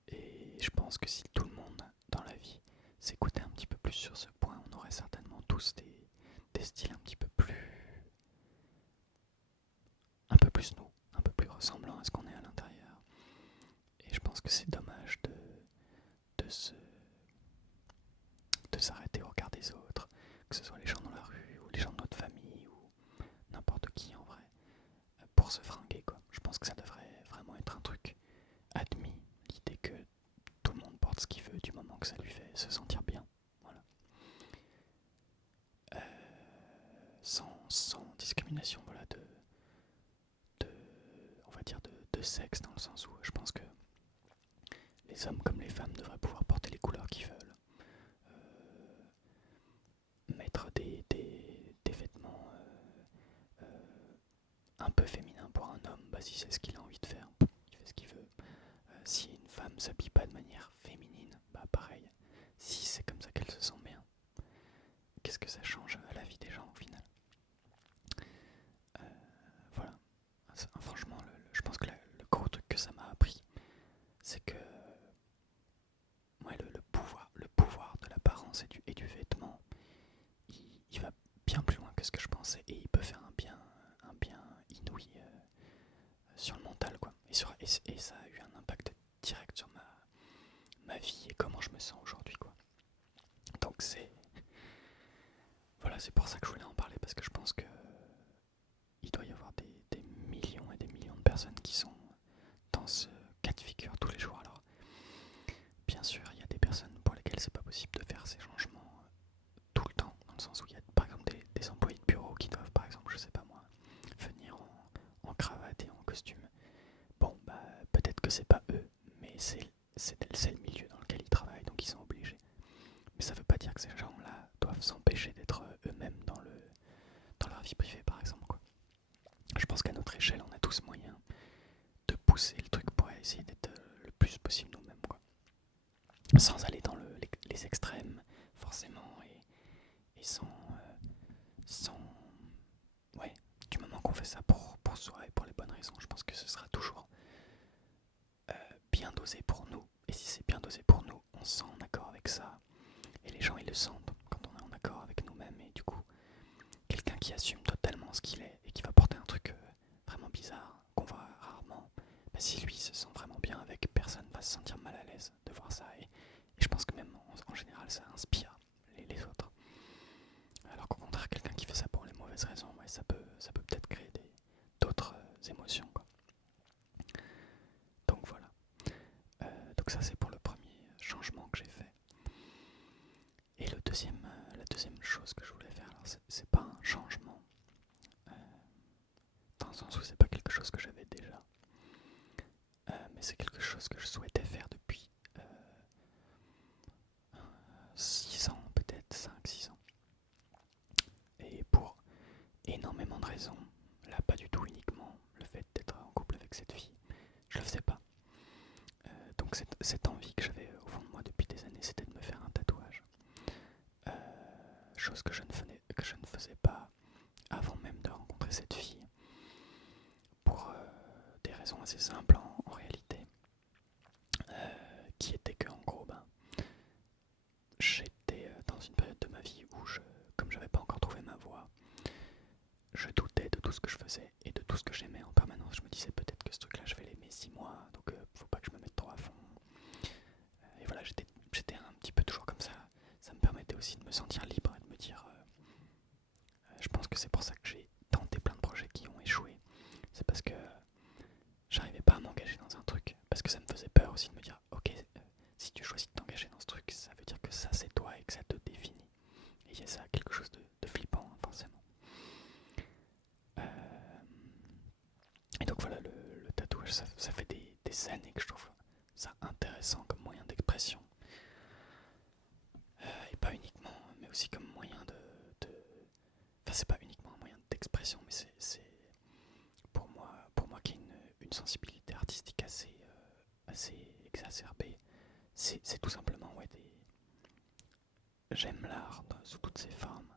Et je pense que si tout le monde dans la vie s'écoutait un petit peu plus sur ce point, on aurait certainement tous des styles un peu plus nous, un peu plus ressemblants à ce qu'on est à l'intérieur. Et je pense que c'est dommage de se de s'arrêter au regard des autres, que ce soit les gens dans la rue ou les gens de notre famille ou n'importe qui en vrai, pour se fringuer quoi. Je pense que ça devrait vraiment être un truc admis, l'idée que tout le monde porte ce qu'il veut du moment que ça lui fait se sentir bien. Voilà. Euh, sans discrimination, voilà, de on va dire de sexe, dans le sens où je pense que les hommes comme les femmes devraient pouvoir porter les couleurs qu'ils veulent. Mettre des vêtements un peu féminins pour un homme, bah si c'est ce qu'il a envie de faire, il fait ce qu'il veut. Si une femme s'habille pas de manière féminine, bah pareil. Si c'est comme ça qu'elle se sent bien, qu'est-ce que ça change à la vie des gens au final? Voilà. Franchement, je pense que le gros truc que ça m'a appris, c'est que ouais, le pouvoir de l'apparence et du vêtement, il va bien plus loin que ce que je pensais et il peut faire un bien inouï sur le mental quoi. Et ça a eu un impact direct sur ma vie et comment je me sens aujourd'hui quoi. Donc voilà, c'est pour ça que je voulais en parler parce que je pense que il doit y avoir des millions et des millions de personnes qui sont dans ce cas de figure tous les jours. Alors bien sûr, il y a des personnes pour lesquelles c'est pas possible de faire ces changements tout le temps, dans le sens où il y a par exemple des employés de bureau qui doivent par exemple, je sais pas moi, venir en cravate et en costume. Bon, bah peut-être que c'est pas eux, mais c'est le milieu dans lequel ils travaillent, donc ils sont obligés. Mais ça veut pas dire que ces gens-là doivent s'empêcher d'être eux-mêmes dans leur vie privée, par exemple, quoi. Je pense qu'à notre échelle, on a tous moyen de pousser le truc pour essayer d'être le plus possible nous-mêmes, quoi. Sans aller dans les extrêmes, forcément, et sans... Ouais, du moment qu'on fait ça pour soi et pour les bonnes raisons, je pense que ce sera toujours bien dosé pour nous. Et si c'est bien dosé pour nous, on se sent en accord avec ça. Et les gens, ils le sentent quand on est en accord avec nous-mêmes. Et du coup, quelqu'un qui assume totalement ce qu'il est et qui va porter un truc vraiment bizarre, qu'on voit rarement, bah, si lui se sent vraiment bien avec, personne va se sentir mal à l'aise de voir ça. Et je pense que même en général, ça inspire les autres. Alors qu'au contraire, quelqu'un qui fait ça pour les mauvaises raisons, ouais, ça peut peut-être créer d'autres émotions, quoi. Donc voilà. Donc ça c'est pour le premier changement que j'ai fait. Et la deuxième chose que je voulais faire, alors c'est pas un changement, euh, dans le sens où c'est pas quelque chose que j'avais déjà, mais c'est quelque chose que je souhaitais faire depuis 6 ans, peut-être 5-6 ans. Et pour énormément de raisons, là pas du tout uniquement le fait d'être en couple avec cette fille, je le faisais pas. Donc cette envie que j'avais au fond de moi depuis des années, c'était de me faire un tatouage. Euh, Chose que je ne faisais pas avant même de rencontrer cette fille, pour des raisons assez simples en réalité, qui était que en gros, ben, j'étais dans une période de ma vie où comme j'avais pas encore trouvé ma voie, je doutais de tout ce que je faisais et de tout ce que j'aimais en permanence. Je me disais peut-être que ce truc-là, je vais l'aimer 6 mois, donc faut pas que je me mette trop à fond. Et voilà, j'étais un petit peu toujours comme ça. Ça me permettait aussi de me sentir libre et de me dire, je pense que c'est pour ça que j'ai tenté plein de projets qui ont échoué. C'est parce que j'arrivais pas à m'engager dans un truc, parce que ça me faisait peur aussi de me dire, ok, si tu choisis de t'engager dans ce truc, ça veut dire que ça c'est toi et que ça te définit. Et il y a ça quelque chose de flippant, hein, forcément. Et donc voilà, le tatouage, ça fait des années que je trouve ça intéressant comme moyen d'expression. Et pas uniquement, mais aussi comme moyen Enfin, c'est pas uniquement un moyen d'expression, mais c'est une sensibilité artistique assez exacerbée. C'est tout simplement, ouais, j'aime l'art sous toutes ses formes.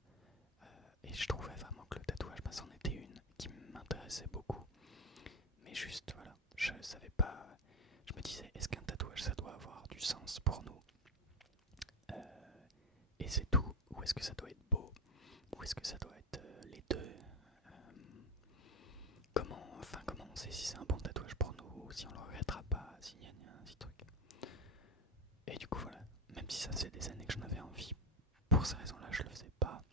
Et je trouvais vraiment que le tatouage, bah, c'en était une qui m'intéressait beaucoup. Mais juste, voilà, je savais pas. Je me disais, est-ce qu'un tatouage, ça doit avoir du sens pour nous? Et c'est tout? Ou est-ce que ça doit être beau? Ou est-ce que ça doit être les deux? Comment on sait si c'est un bon tatouage pour nous, si on le regrettera pas, si gna gna, si truc. Et du coup, voilà, même si ça faisait des années que j'en avais envie, pour ces raisons-là, je le faisais pas.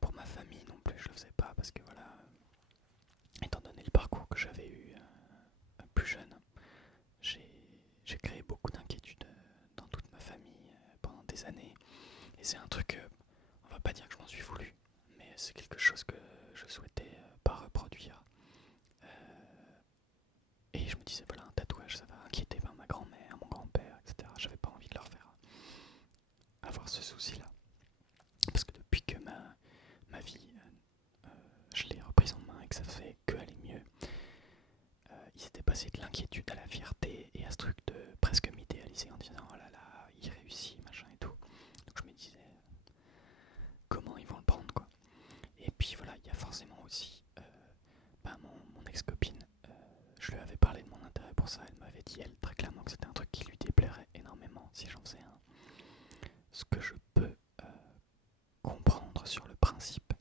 Pour ma famille non plus, je le faisais pas parce que voilà, étant donné le parcours que j'avais eu plus jeune, j'ai créé beaucoup d'inquiétudes dans toute ma famille pendant des années. Et c'est un truc, on va pas dire que je m'en suis voulu, mais c'est quelque chose que je souhaitais pas reproduire. Et je me disais, voilà, un tatouage, ça va inquiéter ma grand-mère, mon grand-père, etc. J'avais pas envie de leur faire avoir ce souci-là. Parce que depuis que ma vie, je l'ai reprise en main et que ça fait que aller mieux, il s'était passé de l'inquiétude à la fierté et à ce truc de presque m'idéaliser en disant, oh là là, il réussit, machin et tout. Donc je me disais, comment ils vont le prendre, quoi. Et puis voilà, il y a forcément aussi mon ex-copine, je lui avais parlé de mon intérêt pour ça, elle m'avait dit, elle, très clairement, que c'était un truc qui lui déplairait énormément si j'en faisais un. Ce que je peux comprendre sur le principe.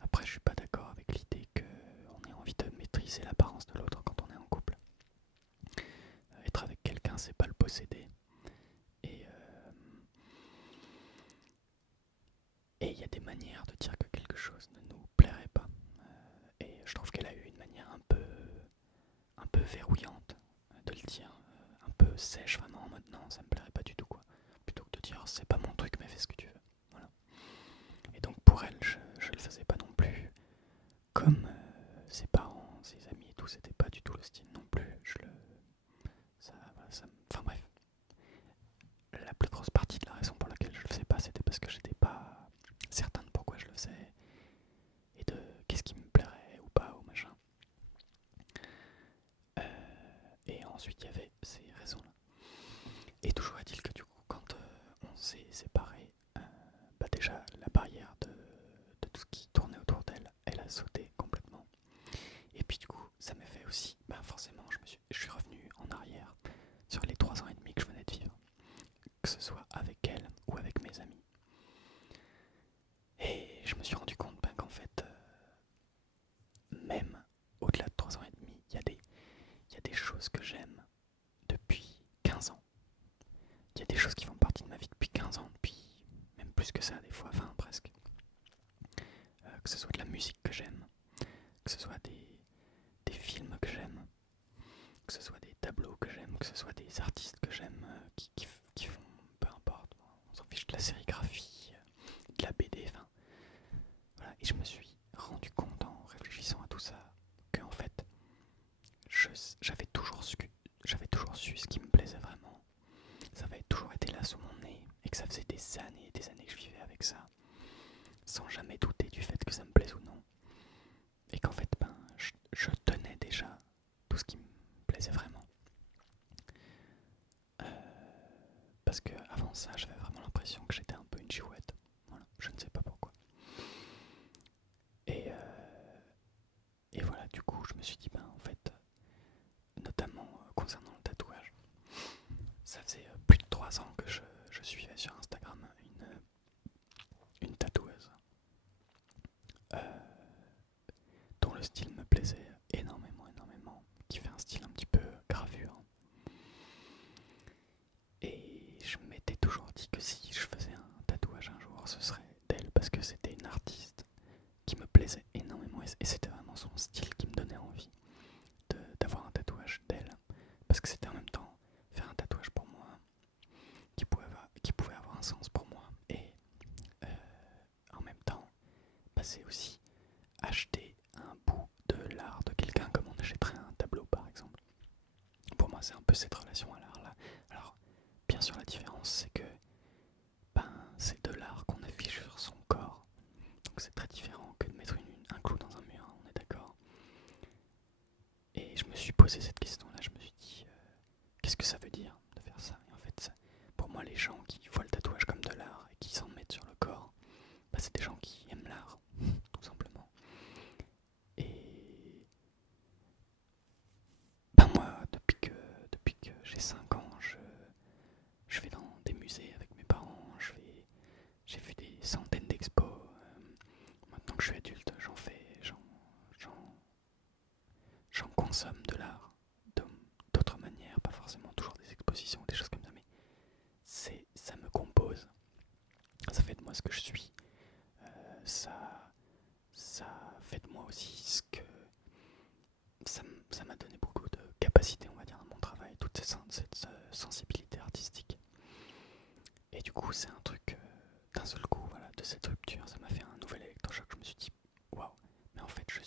Après, je suis pas d'accord avec l'idée qu'on ait envie de maîtriser l'apparence de l'autre quand on est en couple. Être avec quelqu'un, c'est pas le posséder. Et il y a des manières de dire que quelque chose ne nous plairait pas. Et je trouve qu'elle a eu une manière un peu verrouillante de le dire, un peu sèche, vraiment en mode non, ça me plairait pas du tout, quoi. Plutôt que de dire c'est pas mon truc, mais fais ce que tu veux. Voilà. Et donc pour elle, je le faisais pas non plus comme ses parents, ses amis et tout, c'était pas du tout le style non plus. Enfin bref, la plus grosse partie de la raison pour laquelle je le faisais pas, c'était parce que j'étais pas certain de pourquoi je le faisais et de qu'est-ce qui me plairait ou pas ou machin. Et ensuite il y avait ces raisons-là. Et toujours est-il que du coup, quand on s'est séparés, déjà la barrière de tout ce qui tournait autour d'elle, elle a sauté complètement. Et puis du coup, ça m'a fait aussi, forcément, je suis revenu en arrière sur les 3 ans et demi que je venais de vivre, que ce soit avec elle ou avec mes amis. Et je me suis rendu compte qu'en fait, même au-delà de 3 ans et demi, il y a des choses que j'aime depuis 15 ans. Il y a des choses qui font partie de ma vie depuis 15 ans, depuis même plus que ça, des fois 20 presque. Que ce soit de la musique que j'aime, que ce soit des films que j'aime, que ce soit des tableaux que j'aime, que ce soit des artistes que j'aime, qui font, peu importe, on s'en fiche, de la sérigraphie, de la BD, enfin. Voilà. Et je me suis rendu compte en réfléchissant à tout ça que en fait, j'avais toujours su ce qui me plaisait vraiment. Ça avait toujours été là sous mon nez et que ça faisait des années et des années que je vivais avec ça, sans jamais douter du fait que ça me plaise ou non. Et qu'en fait, je tenais déjà tout ce qui me plaisait vraiment. Parce que avant ça, j'avais vraiment l'impression que j'étais un peu une girouette. Voilà, je ne sais pas pourquoi. Et, voilà, du coup, je me suis dit, en fait, notamment concernant le tatouage, ça faisait plus de 3 ans que je suivais sur Instagram une tatoueuse dont le style me plaisait énormément, qui fait un style un petit peu gravure. Et je m'étais toujours dit que si je faisais un tatouage un jour, ce serait d'elle, parce que c'était une artiste qui me plaisait énormément et c'était vraiment son style qui me donnait envie d'avoir un tatouage d'elle, parce que c'était en même temps faire un tatouage pour moi qui pouvait avoir un sens pour moi et en même temps c'est aussi acheter un bout de l'art de quelqu'un comme on achèterait un tableau par exemple. Pour moi c'est un peu cette relation à l'art là. Alors bien sûr la différence c'est que c'est de l'art qu'on affiche sur son corps, donc c'est très différent que de mettre un clou dans un mur, on est d'accord. Et je me suis posé cette question-là, je me suis dit, qu'est-ce que ça veut dire de faire ça? Et en fait, pour moi, les gens qui voient le tatouage comme de l'art et qui s'en mettent sur le corps, bah, c'est des gens qui aiment l'art, tout simplement. Et ben moi, depuis que j'ai 5 ans, je vais dans des musées avec mes parents, j'ai vu des centaines d'expos. Maintenant que je suis adulte, j'en consomme de l'art d'autres manières, pas forcément toujours des expositions ou des choses comme ça, mais ça me compose, ça fait de moi ce que je suis, ça, ça fait de moi aussi ce que ça m'a donné beaucoup de capacité, on va dire, dans mon travail, toute cette sensibilité artistique. Et du coup, c'est un truc, d'un seul coup, voilà, de cette rupture, ça m'a fait un nouvel électrochoc. Je me suis dit, waouh, mais en fait, je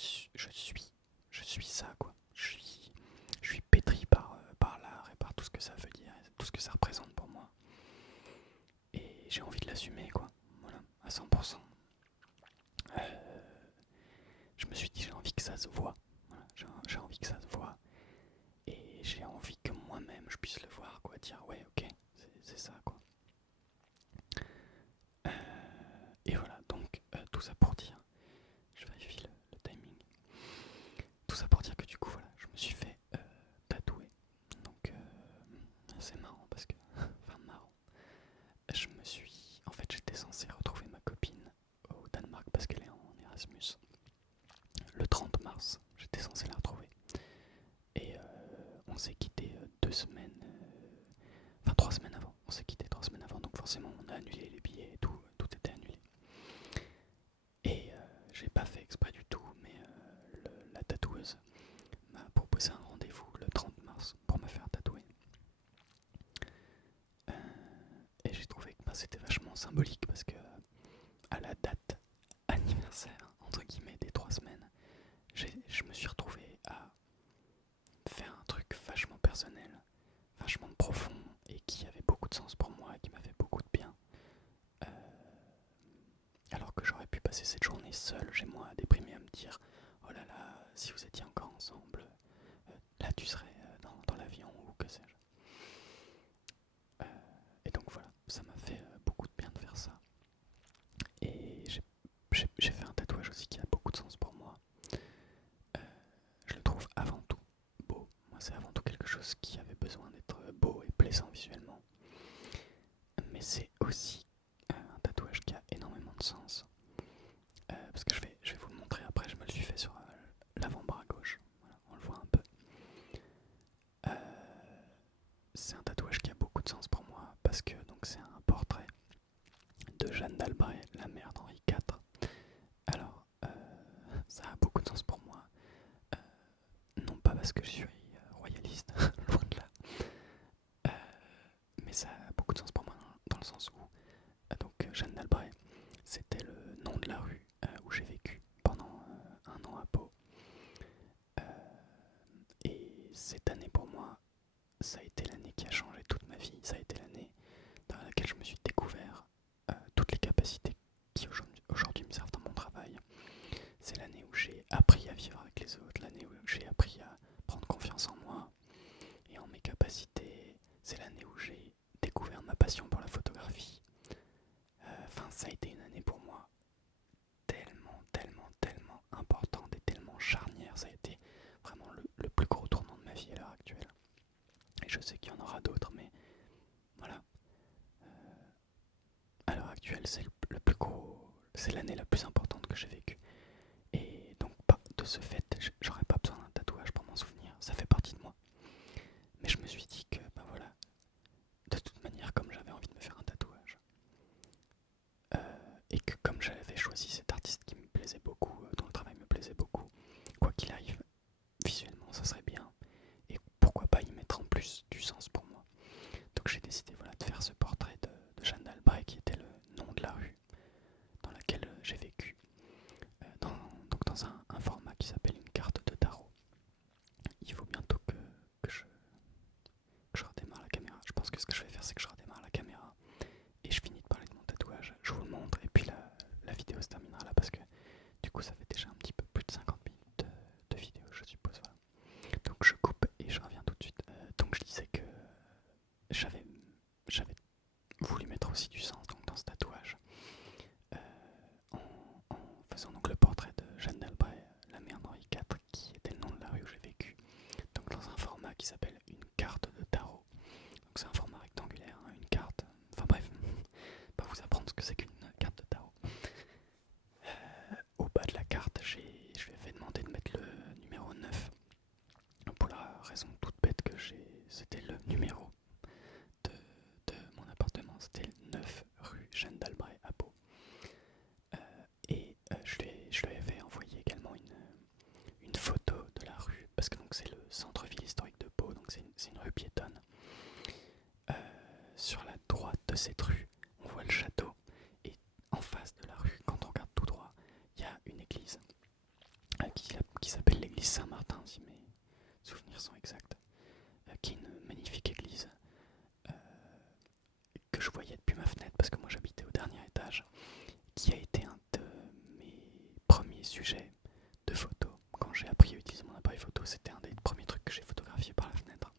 suis ça, quoi. Je suis pétri par l'art et par tout ce que ça veut dire, tout ce que ça représente pour moi. Et j'ai envie de l'assumer, quoi. Voilà, à 100%. Je me suis dit, j'ai envie que ça se voit. Voilà, j'ai envie que ça se voit. Et j'ai envie que moi-même, je puisse le voir, quoi. Dire, ouais, ok, c'est ça, quoi. Et voilà, donc tout ça pour dire, je vérifie le timing. Tout ça pour dire que du coup, voilà, je me suis fait tatouer. Donc c'est marrant parce que, enfin marrant, en fait j'étais censé retrouver ma copine au Danemark parce qu'elle est en Erasmus. Le 30 mars, j'étais censé la retrouver. Et on s'est quitté 2 semaines, enfin 3 semaines avant. On s'est quitté 3 semaines avant, donc forcément on a annulé les billets et tout était annulé. Et j'ai pas fait exprès du tout, mais la tatoueuse m'a proposé un rendez-vous le 30 mars pour me faire tatouer. Et j'ai trouvé que c'était vachement symbolique parce que à la date anniversaire, entre guillemets, des 3 semaines, je me suis retrouvé à faire un truc vachement personnel, vachement profond et qui avait beaucoup de sens pour moi et qui m'a fait beaucoup de bien. Alors que j'aurais pu passer cette journée seule chez moi, déprimé, à me dire oh là là, si vous étiez encore ensemble, là tu serais dans l'avion ou que sais-je. Et donc voilà, ça m'a fait beaucoup de bien de faire ça. Et j'ai fait un tatouage aussi qui a beaucoup de sens pour moi. Je le trouve avant tout beau. Moi, c'est avant tout quelque chose qui avait besoin d'être beau et plaisant visuellement. Mais c'est aussi un tatouage qui a énormément de sens. Parce que je vais vous le montrer après, je me le suis fait sur l'avant-bras gauche. Voilà, on le voit un peu. C'est un tatouage qui a beaucoup de sens pour moi parce que donc c'est un portrait de Jeanne d'Albret, la mère d'Henri IV. Alors, ça a beaucoup de sens pour moi. Non pas parce que je suis royaliste, loin de là, mais ça a beaucoup de sens pour moi dans le sens où donc Jeanne d'Albret, c'était le nom de la rue où j'ai vécu pendant un an à Pau. Et cette année pour moi, ça a été l'année qui a changé toute ma vie. Ça a été l'année dans laquelle je me suis découvert toutes les capacités qui aujourd'hui me servent dans mon travail. C'est l'année où j'ai appris à vivre avec les autres, l'année où j'ai appris à prendre confiance en moi et en mes capacités. C'est l'année où j'ai découvert ma passion pour la photographie. Enfin, ça a été une année pour moi tellement importante et tellement charnière. Ça a été vraiment le plus gros tournant de ma vie à l'heure actuelle. Et je sais qu'il y en aura d'autres, mais voilà. À l'heure actuelle, c'est le plus gros, c'est l'année la plus importante que j'ai vécue. Et donc, de ce fait, j'aurais pas besoin d'un tatouage pour m'en souvenir. Ça fait partie de moi. Mais je me suis dit que, ben voilà, de toute manière, comme j'avais envie de me faire un tatouage, et que comme j'avais choisi cet artiste qui me plaisait beaucoup, dont le travail me plaisait beaucoup, quoi qu'il arrive, visuellement, ça serait bien. Et pourquoi pas y mettre en plus du sens pour moi. Donc j'ai décidé voilà, de faire ce portrait de Jeanne d'Albret, qui était le nom de la rue dans laquelle j'ai vécu, donc dans un format qui s'appelle qui s'appelle une carte de tarot. Donc c'est un format rectangulaire, hein, une carte. Enfin bref, pas vous apprendre ce que c'est qu'une carte de tarot. Au bas de la carte, je lui ai fait demander de mettre le numéro 9. Pour la raison toute bête que c'était le numéro de, de mon appartement. C'était le 9 rue Jeanne d'Albret à Pau. Je lui avais envoyé également une photo de la rue, parce que donc c'est le centre-ville historique de Pau, donc c'est une rue piétonne. Sur la droite de cette rue, on voit le château, et en face de la rue, quand on regarde tout droit, il y a une église qui s'appelle l'église Saint-Martin, si mes souvenirs sont exacts, qui est une magnifique église que je voyais depuis ma fenêtre, parce que moi j'habitais au dernier étage, qui a été un de mes premiers sujets de photos. Quand j'ai appris à utiliser mon appareil photo, c'était un des premiers trucs que j'ai photographié par la fenêtre.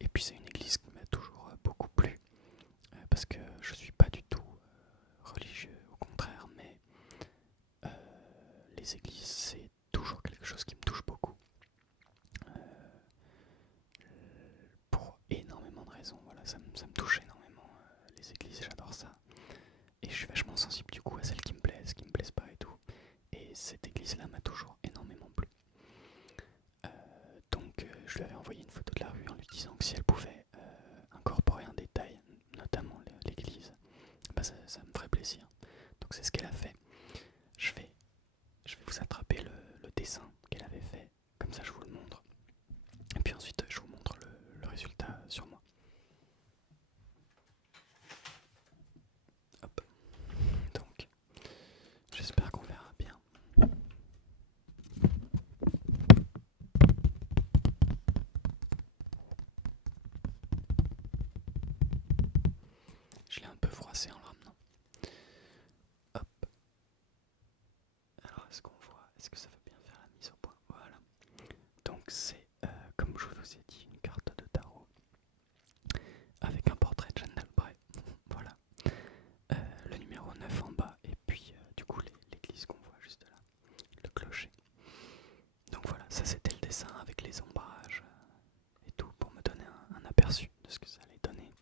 Et puis c'est une église qui m'a toujours beaucoup plu, parce que je suis pas du tout religieux, au contraire, mais les églises c'est toujours quelque chose qui me touche beaucoup. Pour énormément de raisons, voilà, ça me touche énormément, les églises, j'adore ça. Et je suis vachement sensible du coup à celles qui me plaisent, qui me plaisent pas et tout. Et cette église-là m'a toujours énormément plu. Donc je lui avais envoyé une photo de la rue en lui disant que si elle pouvait incorporer un détail, notamment l'église, bah ça me ferait plaisir. Donc c'est ce qu'elle a fait. Je vais vous attraper le dessin qu'elle avait fait, comme ça je vous le montre. Et puis ensuite je vous montre le résultat sur moi. Hop. Donc j'espère qu'on verra bien. Je l'ai un peu froissé en le ramenant. Hop. Alors est-ce qu'on voit, est-ce que ça veut bien faire la mise au point? Voilà. Donc c'est, comme je vous ai dit, une carte de tarot avec un portrait de Jeanne d'Albret. Voilà. Le numéro 9 en bas et puis du coup l'église qu'on voit juste là, le clocher. Donc voilà, ça c'était le dessin avec les ombrages et tout pour me donner un aperçu de ce que ça allait donner.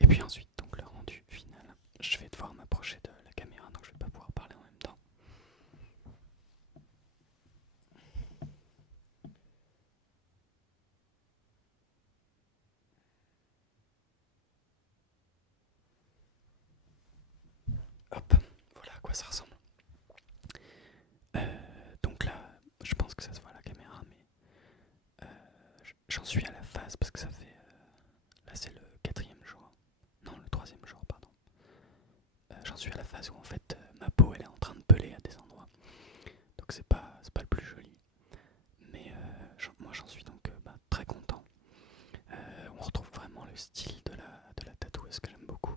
Et puis ensuite donc le rendu final. Je vais devoir m'approcher de la caméra donc je vais pas pouvoir parler en même temps. Hop, voilà à quoi ça ressemble. Donc là, je pense que ça se voit à la caméra, mais j'en suis à la phase parce que ça fait... là c'est le 4e jour. Non, le 3e jour, pardon. J'en suis à la phase où en fait ma peau elle est en train de peler à des endroits. Donc c'est pas le plus joli. Mais moi j'en suis donc très content. On retrouve vraiment le style de la tatoueuse que j'aime beaucoup.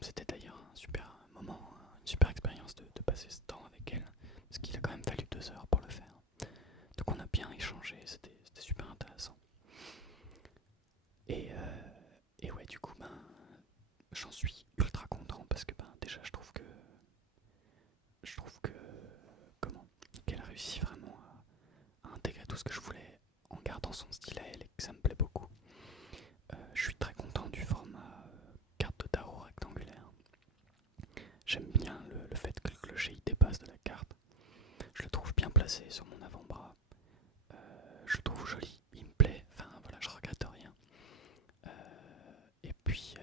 C'était d'ailleurs un super moment, une super expérience de passer ce temps avec elle. Parce qu'il a quand même fallu 2 heures pour le faire. Donc on a bien échangé, c'était super intéressant. Et ouais, du coup, j'en suis ultra content parce que déjà je trouve que comment qu'elle a réussi vraiment à intégrer tout ce que je voulais en gardant son style à elle et que ça me plaît beaucoup. Je suis très content du format carte de tarot rectangulaire. J'aime bien le fait que le clocher il dépasse de la carte. Je le trouve bien placé sur mon avant-bras. Je le trouve joli, il me plaît. Enfin voilà, je regrette rien. Et puis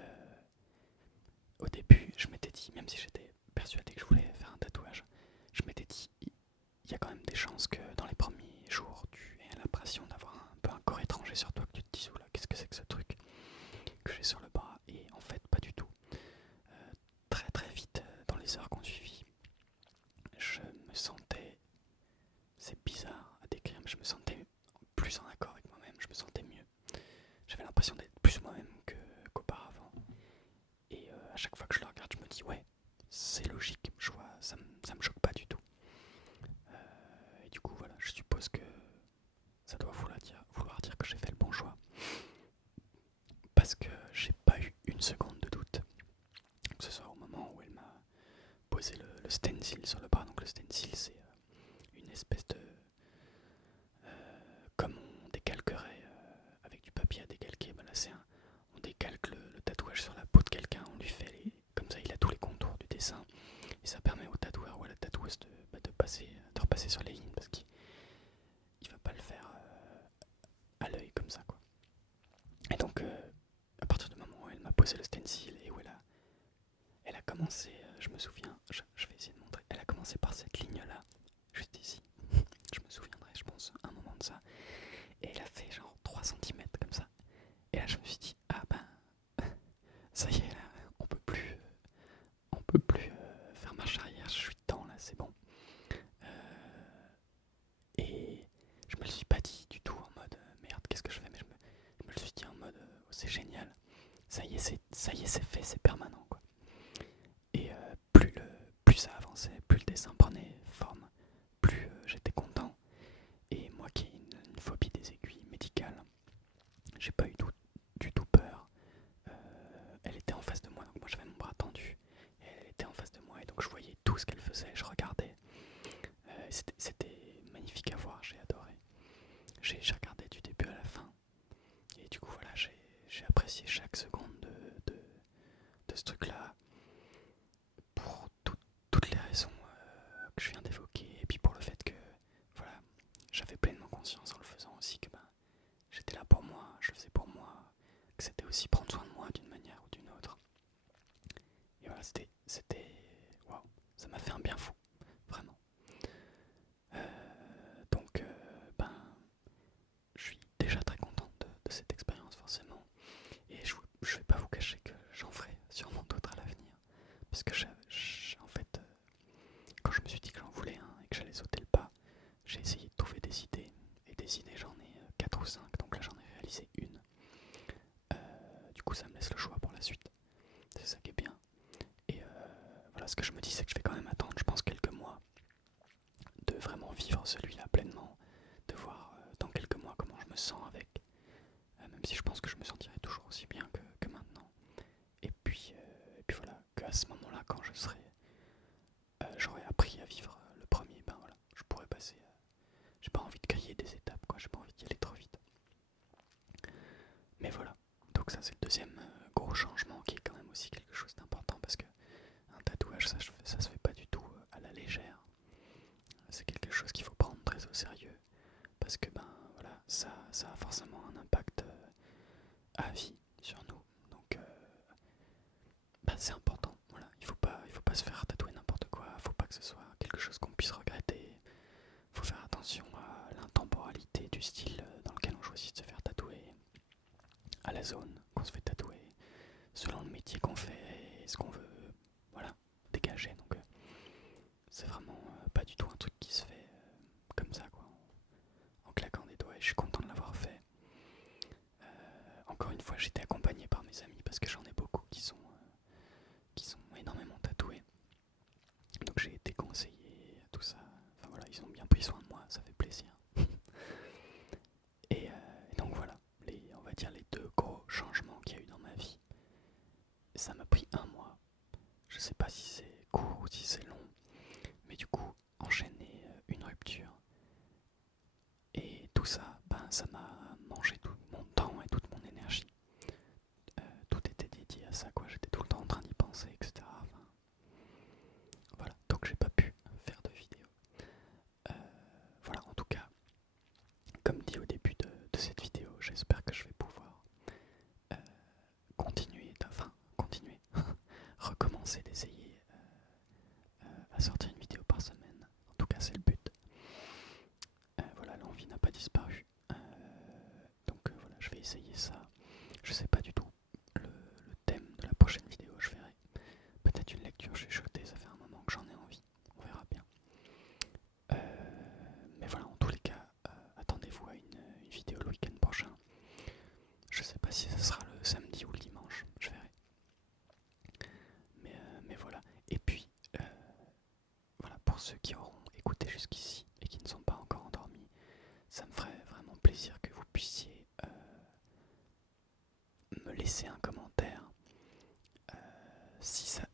au début, je m'étais dit, même si j'étais persuadé que je voulais faire un tatouage, je m'étais dit, il y a quand même des chances que dans les premiers jours, tu aies l'impression d'avoir un peu un corps étranger sur toi, que tu te dises, oula, qu'est-ce que c'est que ce truc que j'ai sur le bras? Et en fait, pas du tout. Très très vite, dans les heures qu'on suivit, je me sentais, c'est bizarre à décrire, mais je me sentais plus en accord avec moi-même, je me sentais mieux. J'avais l'impression d'être plus moi-même qu'auparavant. Et à chaque fois que je le regarde, je me dis ouais, c'est logique, je vois, ça me choque pas du tout. Et du coup voilà, je suppose que ça doit vouloir dire que j'ai fait le bon choix. Parce que j'ai pas eu une seconde de doute. Que ce soit au moment où elle m'a posé le stencil sur le bras. Donc le stencil c'est une espèce le suis pas dit du tout en mode merde, qu'est-ce que je fais, mais je me le suis dit en mode c'est génial, ça y est, c'est fait, c'est permanent quoi. Et plus ça avançait, plus le dessin prenait forme, plus j'étais content. Et moi qui ai une phobie des aiguilles médicales, j'ai pas eu du tout peur. Elle était en face de moi, donc moi j'avais mon bras tendu, et elle était en face de moi, et donc je voyais tout ce qu'elle faisait, je regardais. C'était magnifique à voir, j'ai adoré. J'ai regardé du début à la fin, et du coup voilà, j'ai apprécié chaque seconde de ce truc-là, pour toutes les raisons que je viens d'évoquer, et puis pour le fait que voilà, j'avais pleinement conscience en le faisant aussi que j'étais là pour moi, je le faisais pour moi, que c'était aussi prendre soin de moi d'une manière ou d'une autre. Et voilà, c'était waouh, ça m'a fait un bien fou, vraiment. Donc, je suis déjà très contente de cette expérience, forcément. Et je vais pas vous cacher que j'en ferai sûrement d'autres à l'avenir. Parce que, en fait, quand je me suis dit que j'en voulais un et que j'allais sauter le pas, j'ai essayé de trouver des idées. Et des idées, j'en ai 4 ou 5. Donc là, j'en ai réalisé une. Du coup, ça me laisse le choix pour la suite. C'est ça qui est bien. Et voilà, ce que je me dis, c'est que je vais quand même attendre, je pense, quelques mois de vraiment vivre celui-là pleinement, de voir dans quelques mois comment je me sens avec, même si je pense que je me sentirai toujours aussi bien que maintenant. Et puis voilà, qu'à ce moment-là, quand j'aurai appris à vivre le premier, ben voilà, je pourrais passer. J'ai pas envie de griller des étapes, quoi, j'ai pas envie d'y aller trop vite. Mais voilà, donc ça c'est le deuxième gros changement qui est quand même aussi quelque chose d'important parce que un tatouage, ça se fait pas du tout à la légère. C'est quelque chose qu'il faut prendre très au sérieux parce que ben voilà, ça a forcément un impact à vie sur nous. Donc c'est important. Voilà, il faut pas se faire tatouer n'importe quoi. Faut pas que ce soit quelque chose qu'on puisse regretter. Faut faire attention à l'intemporalité du style dans lequel on choisit de se faire tatouer, à la zone qu'on se fait tatouer, selon le métier qu'on fait et ce qu'on veut, voilà, dégager. Donc c'est vraiment pas du tout un truc qui se fait comme ça, quoi, en claquant des doigts. Et je suis content de l'avoir fait. Encore une fois, j'étais accompagné par mes amis parce que j'en ai beaucoup qui sont énormément tatoués. Donc j'ai été conseillé, tout ça. Enfin voilà, ils ont bien pris soin de moi, ça fait plaisir. Et donc voilà, on va dire les deux gros changements qu'il y a eu dans ma vie. Ça m'a pris un mois. Je sais pas si c'est court ou si c'est long, mais du coup, enchaîner une rupture et tout ça, ça m'a mangé tout mon temps et toute mon énergie. Tout était dédié à ça, quoi. J'étais tout le temps en train d'y penser, etc. Enfin, voilà, donc j'ai pas pu faire de vidéo. Voilà, en tout cas, comme dit au début de cette vidéo, j'espère que je vais pouvoir euh, continuer, recommencer d'essayer à sortir une vidéo par semaine. En tout cas, c'est le but. Voilà, l'envie n'a pas disparu. Donc voilà, je vais essayer ça. Je sais pas du tout le thème de la prochaine vidéo, je verrai. Peut-être une lecture chuchotée, ça fait un moment que j'en ai envie. On verra bien. Mais voilà, en tous les cas, attendez-vous à une vidéo le week-end prochain. Je sais pas si ce sera le samedi ou le dimanche, je verrai. Mais voilà. Et puis, voilà, pour ceux qui auront écouté jusqu'ici et qui ne sont pas encore endormis, ça me ferait vraiment plaisir que vous puissiez me laisser un commentaire.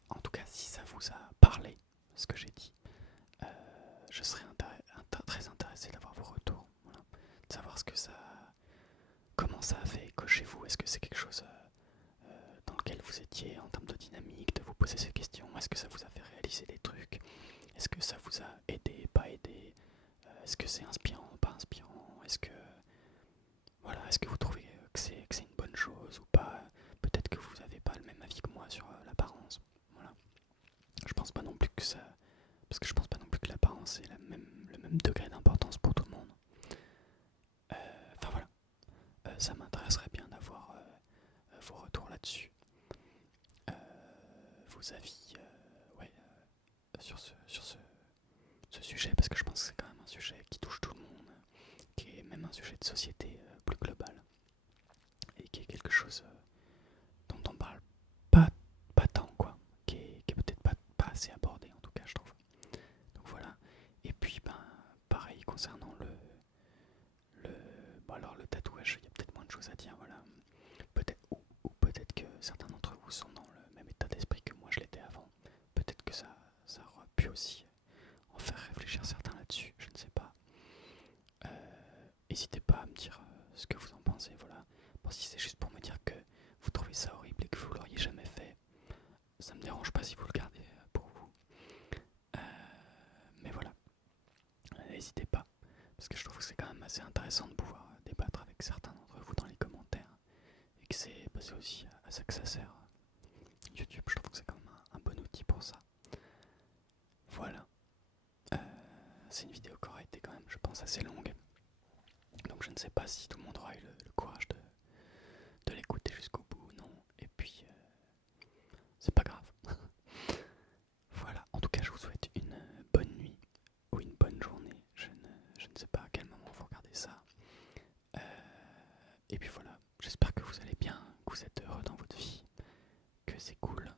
En tout cas, si ça vous a parlé, ce que j'ai dit, je serais très intéressé d'avoir vos retours. Voilà. De savoir comment ça a fait écho chez vous. Est-ce que c'est quelque chose dans lequel vous étiez en termes de dynamique, de vous poser ces questions? Est-ce que ça vous a fait réaliser des trucs? Est-ce que ça vous a aidé, pas aidé? Est-ce que c'est inspirant, pas inspirant? Est-ce que vous trouvez que c'est une bonne chose ou pas? Peut-être que vous n'avez pas le même avis que moi sur l'apparence. Voilà. Je pense pas non plus que ça, parce que je pense pas non plus que l'apparence ait le même degré d'importance pour tout le monde. Enfin voilà, ça m'intéresserait bien d'avoir vos retours là-dessus, vos avis, ouais, sur ce sujet, parce que je pense que c'est quand même un sujet qui touche tout le monde, qui est de société plus globale et qui est quelque chose dont on parle pas, pas tant, quoi, qui est peut-être pas assez abordé en tout cas, je trouve. Donc voilà. Et puis, ben, pareil concernant bon alors le tatouage, il y a peut-être moins de choses à dire, voilà. Peut-être ou peut-être que certains d'entre vous sont dans le même état d'esprit que moi je l'étais avant. Peut-être que ça aurait pu aussi en faire réfléchir certains là-dessus, je ne sais pas. N'hésitez pas à me dire ce que vous en pensez, voilà. Bon, si c'est juste pour me dire que vous trouvez ça horrible et que vous l'auriez jamais fait, ça me dérange pas si vous le gardez pour vous. Mais voilà, n'hésitez pas, parce que je trouve que c'est quand même assez intéressant de pouvoir débattre avec certains d'entre vous dans les commentaires, et que c'est aussi à ça que ça sert. YouTube, je trouve que c'est quand même un bon outil pour ça. Voilà, c'est une vidéo qui aura été quand même, je pense, assez longue. Donc je ne sais pas si tout le monde aura eu le courage de l'écouter jusqu'au bout ou non. Et puis, c'est pas grave. Voilà, en tout cas, je vous souhaite une bonne nuit ou une bonne journée. Je ne sais pas à quel moment vous regardez ça. Et puis voilà, j'espère que vous allez bien, que vous êtes heureux dans votre vie, que c'est cool